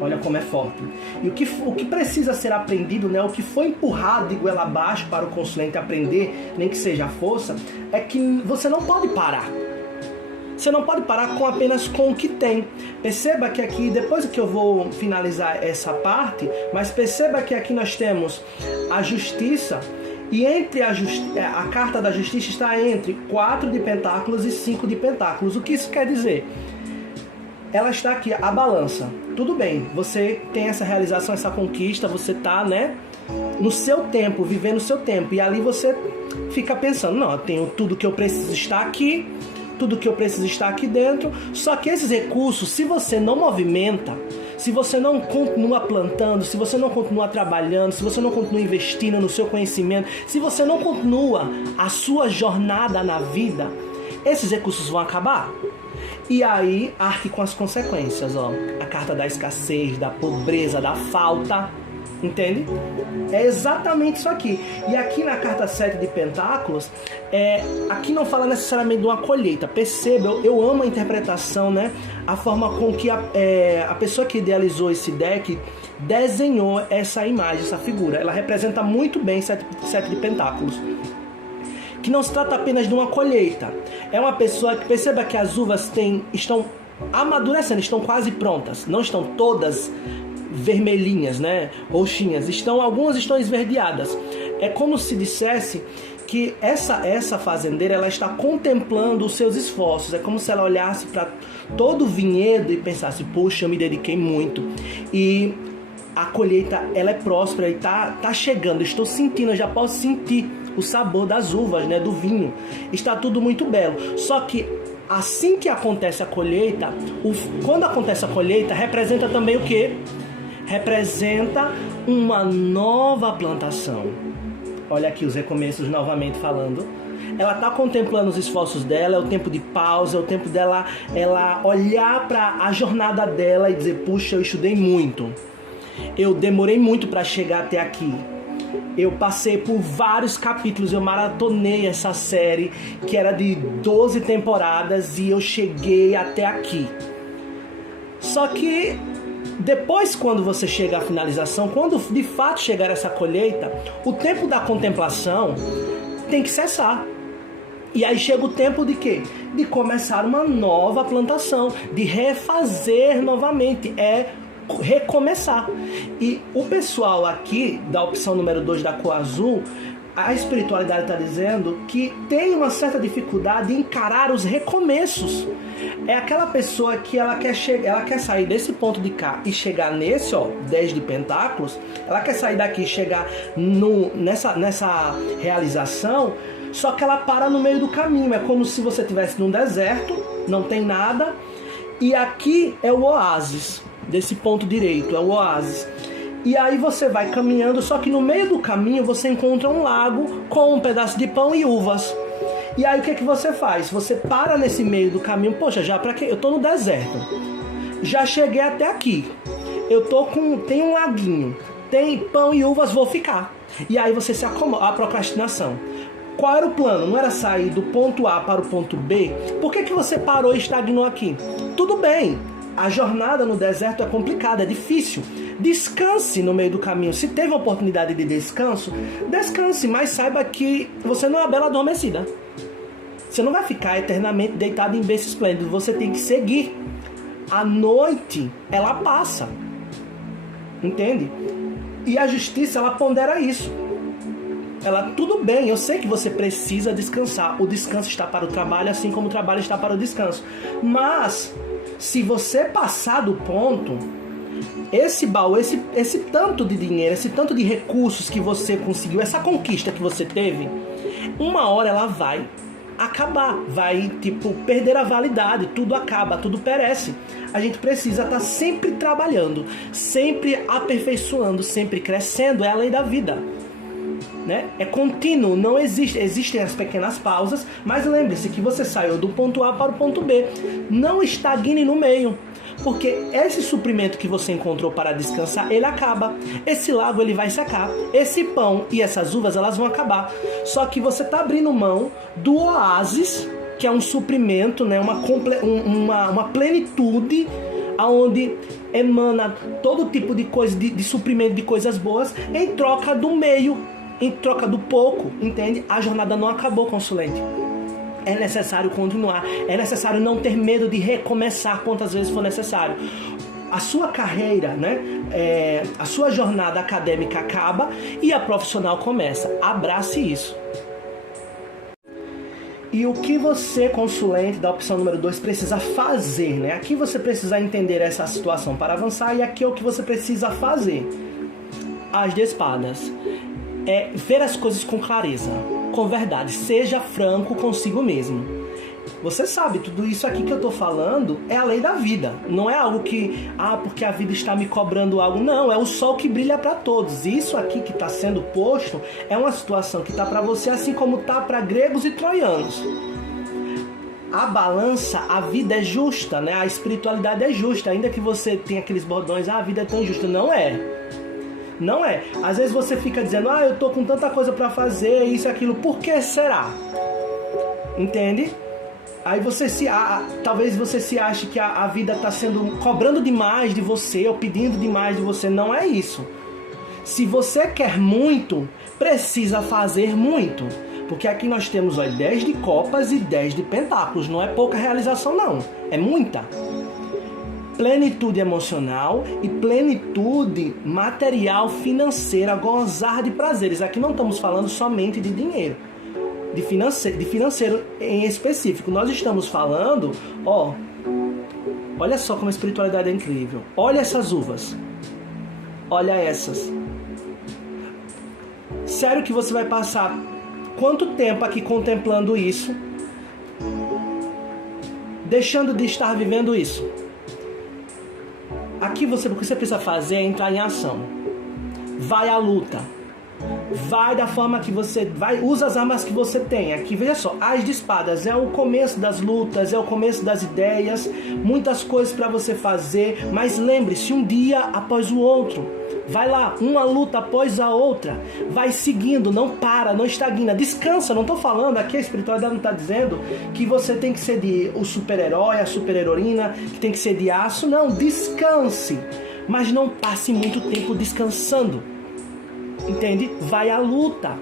Olha como é forte. E o que precisa ser aprendido, né? O que foi empurrado de goela abaixo para o consulente aprender, nem que seja a força, é que você não pode parar. Você não pode parar apenas com o que tem. Perceba que aqui, depois que eu vou finalizar essa parte, mas perceba que aqui nós temos a justiça, e entre a carta da justiça está entre 4 de pentáculos e 5 de pentáculos. O que isso quer dizer? Ela está aqui, a balança. Tudo bem, você tem essa realização, essa conquista, você está, né, no seu tempo, vivendo o seu tempo. E ali você fica pensando, não, eu tenho tudo que eu preciso estar aqui, tudo que eu preciso está aqui dentro. Só que esses recursos, se você não movimenta, se você não continua plantando, se você não continua trabalhando, se você não continua investindo no seu conhecimento, se você não continua a sua jornada na vida, esses recursos vão acabar. E aí, arque com as consequências, ó. A carta da escassez, da pobreza, da falta. Entende? É exatamente isso aqui. E aqui na carta 7 de pentáculos, aqui não fala necessariamente de uma colheita. Perceba, eu amo a interpretação, né? A forma com que a pessoa que idealizou esse deck desenhou essa imagem, essa figura. Ela representa muito bem 7 de pentáculos. Que não se trata apenas de uma colheita. É uma pessoa que perceba que as uvas estão amadurecendo, estão quase prontas. Não estão todas vermelhinhas, né? Roxinhas. Algumas estão esverdeadas. É como se dissesse que essa fazendeira, ela está contemplando os seus esforços. É como se ela olhasse para todo o vinhedo e pensasse: puxa, eu me dediquei muito. E a colheita, ela é próspera e tá chegando. Estou sentindo, eu já posso sentir o sabor das uvas, né? Do vinho. Está tudo muito belo. Só que assim que acontece a colheita, quando acontece a colheita, representa também o quê? Representa uma nova plantação. Olha aqui os recomeços novamente falando. Ela está contemplando os esforços dela, é o tempo de pausa, é o tempo dela ela olhar para a jornada dela e dizer: puxa, eu estudei muito. Eu demorei muito para chegar até aqui. Eu passei por vários capítulos, eu maratonei essa série que era de 12 temporadas e eu cheguei até aqui. Só que depois, quando você chega à finalização, quando de fato chegar essa colheita, o tempo da contemplação tem que cessar. E aí chega o tempo de quê? De começar uma nova plantação, de refazer novamente, recomeçar. E o pessoal aqui, da opção número 2 da cor azul, a espiritualidade está dizendo que tem uma certa dificuldade em encarar os recomeços. É aquela pessoa que ela quer sair desse ponto de cá e chegar nesse, 10 de pentáculos. Ela quer sair daqui e chegar nessa realização, só que ela para no meio do caminho. É como se você estivesse num deserto, não tem nada, e aqui é o oásis, desse ponto direito, é o oásis. E aí você vai caminhando, só que no meio do caminho você encontra um lago com um pedaço de pão e uvas. E aí o que você faz? Você para nesse meio do caminho. Poxa, já pra quê? Eu tô no deserto. Já cheguei até aqui. Tem um laguinho. Tem pão e uvas, vou ficar. E aí você se acomoda. A procrastinação. Qual era o plano? Não era sair do ponto A para o ponto B? Por que você parou e estagnou aqui? Tudo bem. A jornada no deserto é complicada, é difícil. Descanse no meio do caminho. Se teve a oportunidade de descanso, descanse, mas saiba que você não é uma bela adormecida. Você não vai ficar eternamente deitado em berço esplêndido. Você tem que seguir. A noite, ela passa. Entende? E a justiça, ela pondera isso. Tudo bem, eu sei que você precisa descansar. O descanso está para o trabalho, assim como o trabalho está para o descanso. Mas se você passar do ponto, esse baú, esse tanto de dinheiro, esse tanto de recursos que você conseguiu, essa conquista que você teve, uma hora ela vai acabar, vai perder a validade, tudo acaba, tudo perece. A gente precisa estar sempre trabalhando, sempre aperfeiçoando, sempre crescendo, é a lei da vida. Né? É contínuo, não existem as pequenas pausas, mas lembre-se que você saiu do ponto A para o ponto B. Não estagne no meio, porque esse suprimento que você encontrou para descansar, ele acaba. Esse lago ele vai secar, esse pão e essas uvas elas vão acabar. Só que você está abrindo mão do oásis, que é um suprimento, né? uma plenitude, onde emana todo tipo de coisa, de suprimento de coisas boas, em troca do meio, em troca do pouco, entende? A jornada não acabou, consulente. É necessário continuar. É necessário não ter medo de recomeçar quantas vezes for necessário. A sua carreira, né? A sua jornada acadêmica acaba e a profissional começa. Abrace isso. E o que você, consulente da opção número 2, precisa fazer, né? Aqui você precisa entender essa situação para avançar, e aqui é o que você precisa fazer. As de espadas. É ver as coisas com clareza, com verdade. Seja franco consigo mesmo. Você sabe, tudo isso aqui que eu tô falando é a lei da vida. Não é algo que, porque a vida está me cobrando algo. Não, é o sol que brilha para todos. Isso aqui que está sendo posto é uma situação que está para você, assim como está para gregos e troianos. A balança, a vida é justa, né? A espiritualidade é justa. Ainda que você tenha aqueles bordões, a vida é tão justa. Não é. Não é. Às vezes você fica dizendo, eu tô com tanta coisa pra fazer, isso e aquilo. Por que será? Entende? Aí talvez você se ache que a vida tá cobrando demais de você, ou pedindo demais de você. Não é isso. Se você quer muito, precisa fazer muito. Porque aqui nós temos 10 de copas e 10 de pentáculos. Não é pouca realização, não. É muita. Plenitude emocional e plenitude material, financeira, gozar de prazeres. Aqui não estamos falando somente de dinheiro, de financeiro em específico. Nós estamos falando, olha só como a espiritualidade é incrível. Olha essas uvas. Olha essas. Sério que você vai passar quanto tempo aqui contemplando isso, deixando de estar vivendo isso? Aqui o que você precisa fazer é entrar em ação. Vai à luta. Vai da forma que você vai, usa as armas que você tem. Aqui, veja só, as de espadas é o começo das lutas, é o começo das ideias, muitas coisas para você fazer, mas lembre-se, um dia após o outro. Vai lá, uma luta após a outra. Vai seguindo, não para, não estagna. Descansa, não estou falando, aqui a espiritualidade não está dizendo que você tem que ser o super-herói, a super-heroína, que tem que ser de aço. Não, descanse. Mas não passe muito tempo descansando. Entende? Vai à luta.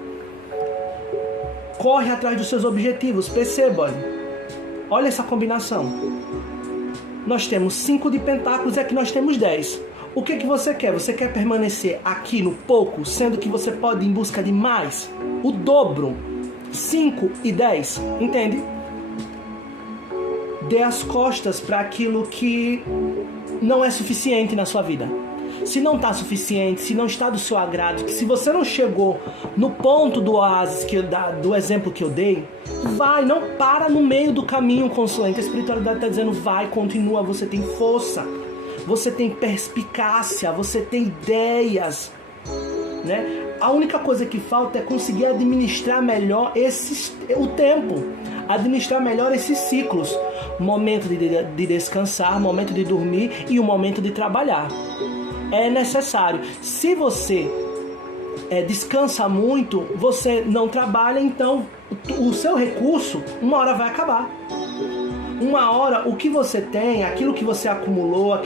Corre atrás dos seus objetivos. Perceba. Olha essa combinação. Nós temos 5 de pentáculos e aqui nós temos 10. O que você quer? Você quer permanecer aqui no pouco, sendo que você pode ir em busca de mais? O dobro, 5 e 10, entende? Dê as costas para aquilo que não é suficiente na sua vida. Se não está suficiente, se não está do seu agrado, se você não chegou no ponto do oásis, do exemplo que eu dei, vai, não para no meio do caminho, consulente. A espiritualidade está dizendo, vai, continua, você tem força, você tem perspicácia, você tem ideias, né? A única coisa que falta é conseguir administrar melhor o tempo, administrar melhor esses ciclos, momento de descansar, momento de dormir e o momento de trabalhar. É necessário. Se você descansa muito, você não trabalha, então o seu recurso uma hora vai acabar. Uma hora o que você tem, aquilo que você acumulou,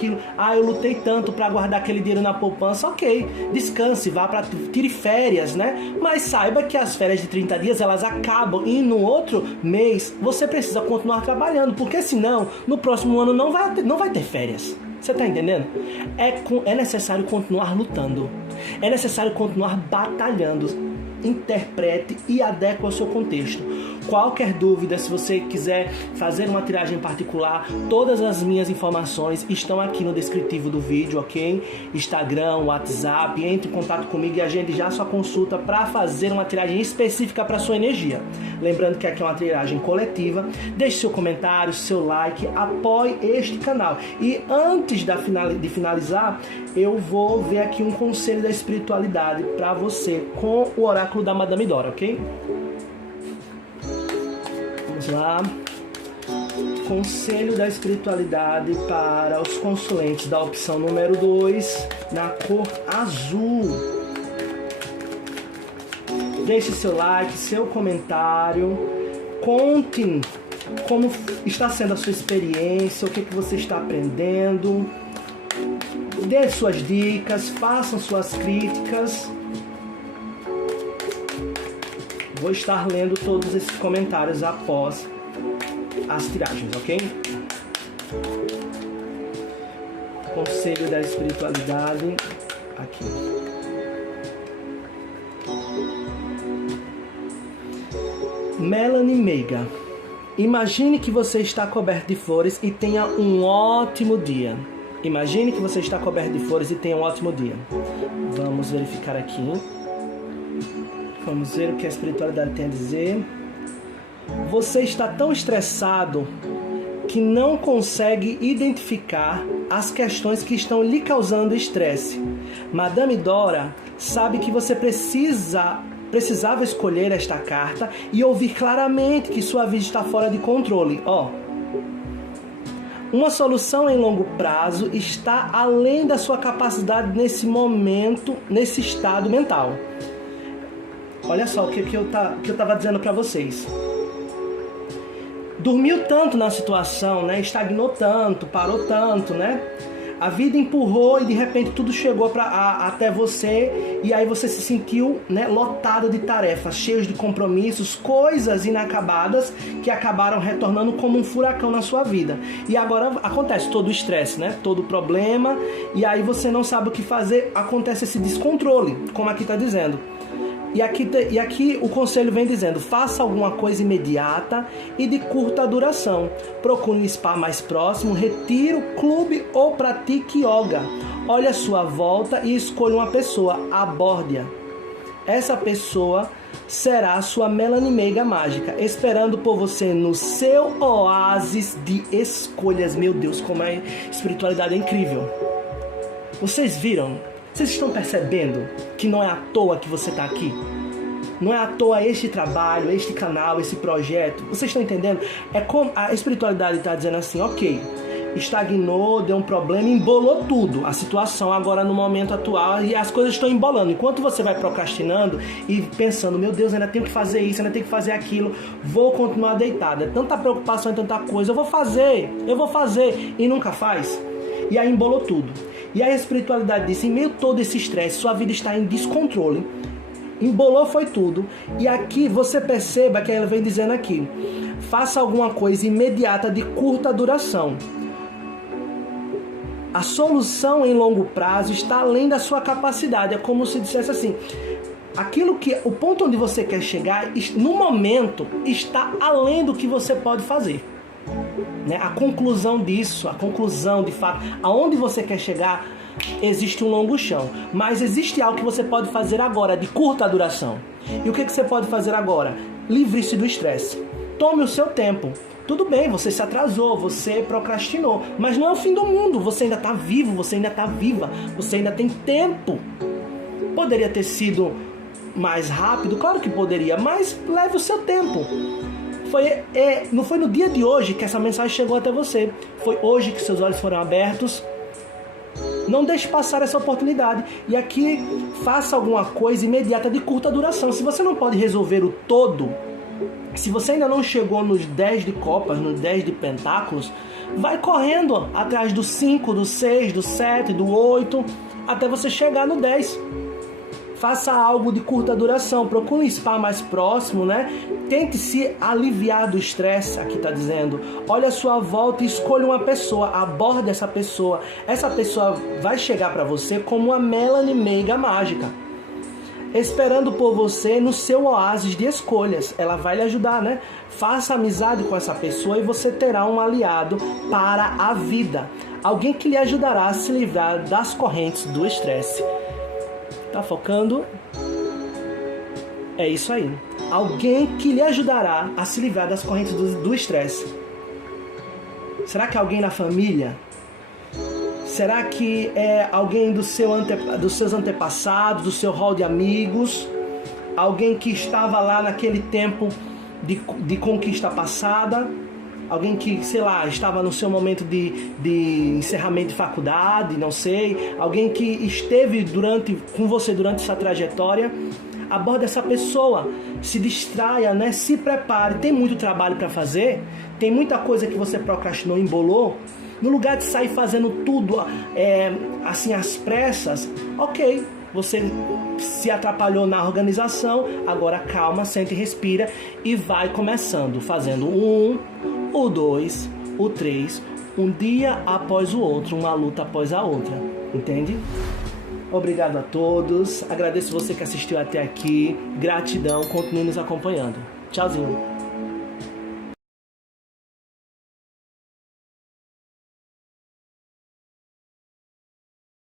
eu lutei tanto para guardar aquele dinheiro na poupança, ok, descanse, tire férias, né? Mas saiba que as férias de 30 dias elas acabam e no outro mês você precisa continuar trabalhando, porque senão no próximo ano não vai ter férias. Você está entendendo? É necessário continuar lutando. É necessário continuar batalhando. Interprete e adeque ao seu contexto. Qualquer dúvida, se você quiser fazer uma tiragem particular, todas as minhas informações estão aqui no descritivo do vídeo, ok? Instagram, WhatsApp, entre em contato comigo e agende já sua consulta para fazer uma tiragem específica para sua energia. Lembrando que aqui é uma tiragem coletiva. Deixe seu comentário, seu like, apoie este canal. E antes de finalizar, eu vou ver aqui um conselho da espiritualidade para você com o oráculo da Madame Dora, ok? Vamos lá. Conselho da espiritualidade para os consulentes da opção número 2, na cor azul. Deixe seu like, seu comentário. Conte como está sendo a sua experiência, o que você está aprendendo. Dê suas dicas, façam suas críticas. Vou estar lendo todos esses comentários após as tiragens, ok? Conselho da espiritualidade aqui. Melanie Meiga. Imagine que você está coberto de flores e tenha um ótimo dia. Imagine que você está coberto de flores e tenha um ótimo dia. Vamos verificar aqui. Vamos ver o que a espiritualidade tem a dizer. Você está tão estressado que não consegue identificar as questões que estão lhe causando estresse. Madame Dora sabe que você precisava escolher esta carta e ouvir claramente que sua vida está fora de controle. Uma solução em longo prazo está além da sua capacidade nesse momento, nesse estado mental. Olha só o que eu estava dizendo para vocês. Dormiu tanto na situação, né? Estagnou tanto, parou tanto, né? A vida empurrou e de repente tudo chegou até você e aí você se sentiu, né, lotado de tarefas, cheios de compromissos, coisas inacabadas que acabaram retornando como um furacão na sua vida. E agora acontece todo o estresse, né? Todo o problema e aí você não sabe o que fazer, acontece esse descontrole, como aqui está dizendo. E aqui o conselho vem dizendo, faça alguma coisa imediata e de curta duração. Procure um spa mais próximo, retire o clube ou pratique yoga. Olhe a sua volta e escolha uma pessoa, aborde-a. Essa pessoa será a sua Melanie Meiga mágica, esperando por você no seu oásis de escolhas. Meu Deus, como a espiritualidade é incrível. Vocês viram? Vocês estão percebendo que não é à toa que você está aqui? Não é à toa este trabalho, este canal, esse projeto. Vocês estão entendendo? É como a espiritualidade está dizendo assim, ok, estagnou, deu um problema, embolou tudo. A situação agora no momento atual e as coisas estão embolando. Enquanto você vai procrastinando e pensando, meu Deus, ainda tenho que fazer isso, ainda tenho que fazer aquilo, vou continuar deitada. É tanta preocupação e tanta coisa, eu vou fazer, e nunca faz. E aí embolou tudo. E aí a espiritualidade disse, em meio a todo esse estresse, sua vida está em descontrole. Embolou foi tudo. E aqui você perceba que ela vem dizendo aqui, faça alguma coisa imediata de curta duração. A solução em longo prazo está além da sua capacidade. É como se dissesse assim, o ponto onde você quer chegar, no momento, está além do que você pode fazer. Né? A conclusão disso, a conclusão de fato, aonde você quer chegar, existe um longo chão. Mas existe algo que você pode fazer agora, de curta duração. E o que você pode fazer agora? Livre-se do estresse. Tome o seu tempo. Tudo bem, você se atrasou, você procrastinou, mas não é o fim do mundo. Você ainda está vivo, você ainda está viva, você ainda tem tempo. Poderia ter sido mais rápido? Claro que poderia, mas leve o seu tempo. Não foi no dia de hoje que essa mensagem chegou até você. Foi hoje que seus olhos foram abertos. Não deixe passar essa oportunidade. E aqui, faça alguma coisa imediata de curta duração. Se você não pode resolver o todo, se você ainda não chegou nos 10 de copas, nos 10 de pentáculos, vai correndo atrás do 5, do 6, do 7, do 8, até você chegar no 10. Faça algo de curta duração, procure um spa mais próximo, né? Tente se aliviar do estresse, aqui está dizendo. Olhe à sua volta e escolha uma pessoa, aborde essa pessoa. Essa pessoa vai chegar para você como uma Melanie Meiga mágica, esperando por você no seu oásis de escolhas. Ela vai lhe ajudar, né? Faça amizade com essa pessoa e você terá um aliado para a vida. Alguém que lhe ajudará a se livrar das correntes do estresse. Tá focando? É isso aí. Alguém que lhe ajudará a se livrar das correntes do estresse. Será que é alguém na família? Será que é alguém dos seus antepassados, do seu hall de amigos? Alguém que estava lá naquele tempo de conquista passada? Alguém que, sei lá, estava no seu momento de encerramento de faculdade, não sei. Alguém que esteve com você durante essa trajetória. Aborde essa pessoa, se distraia, né? Se prepare. Tem muito trabalho para fazer, tem muita coisa que você procrastinou, embolou. No lugar de sair fazendo tudo assim às pressas, ok, você se atrapalhou na organização, agora calma, sente e respira e vai começando, fazendo o 1, o 2, o 3, um dia após o outro, uma luta após a outra, entende? Obrigado a todos, agradeço você que assistiu até aqui, gratidão, continue nos acompanhando. Tchauzinho.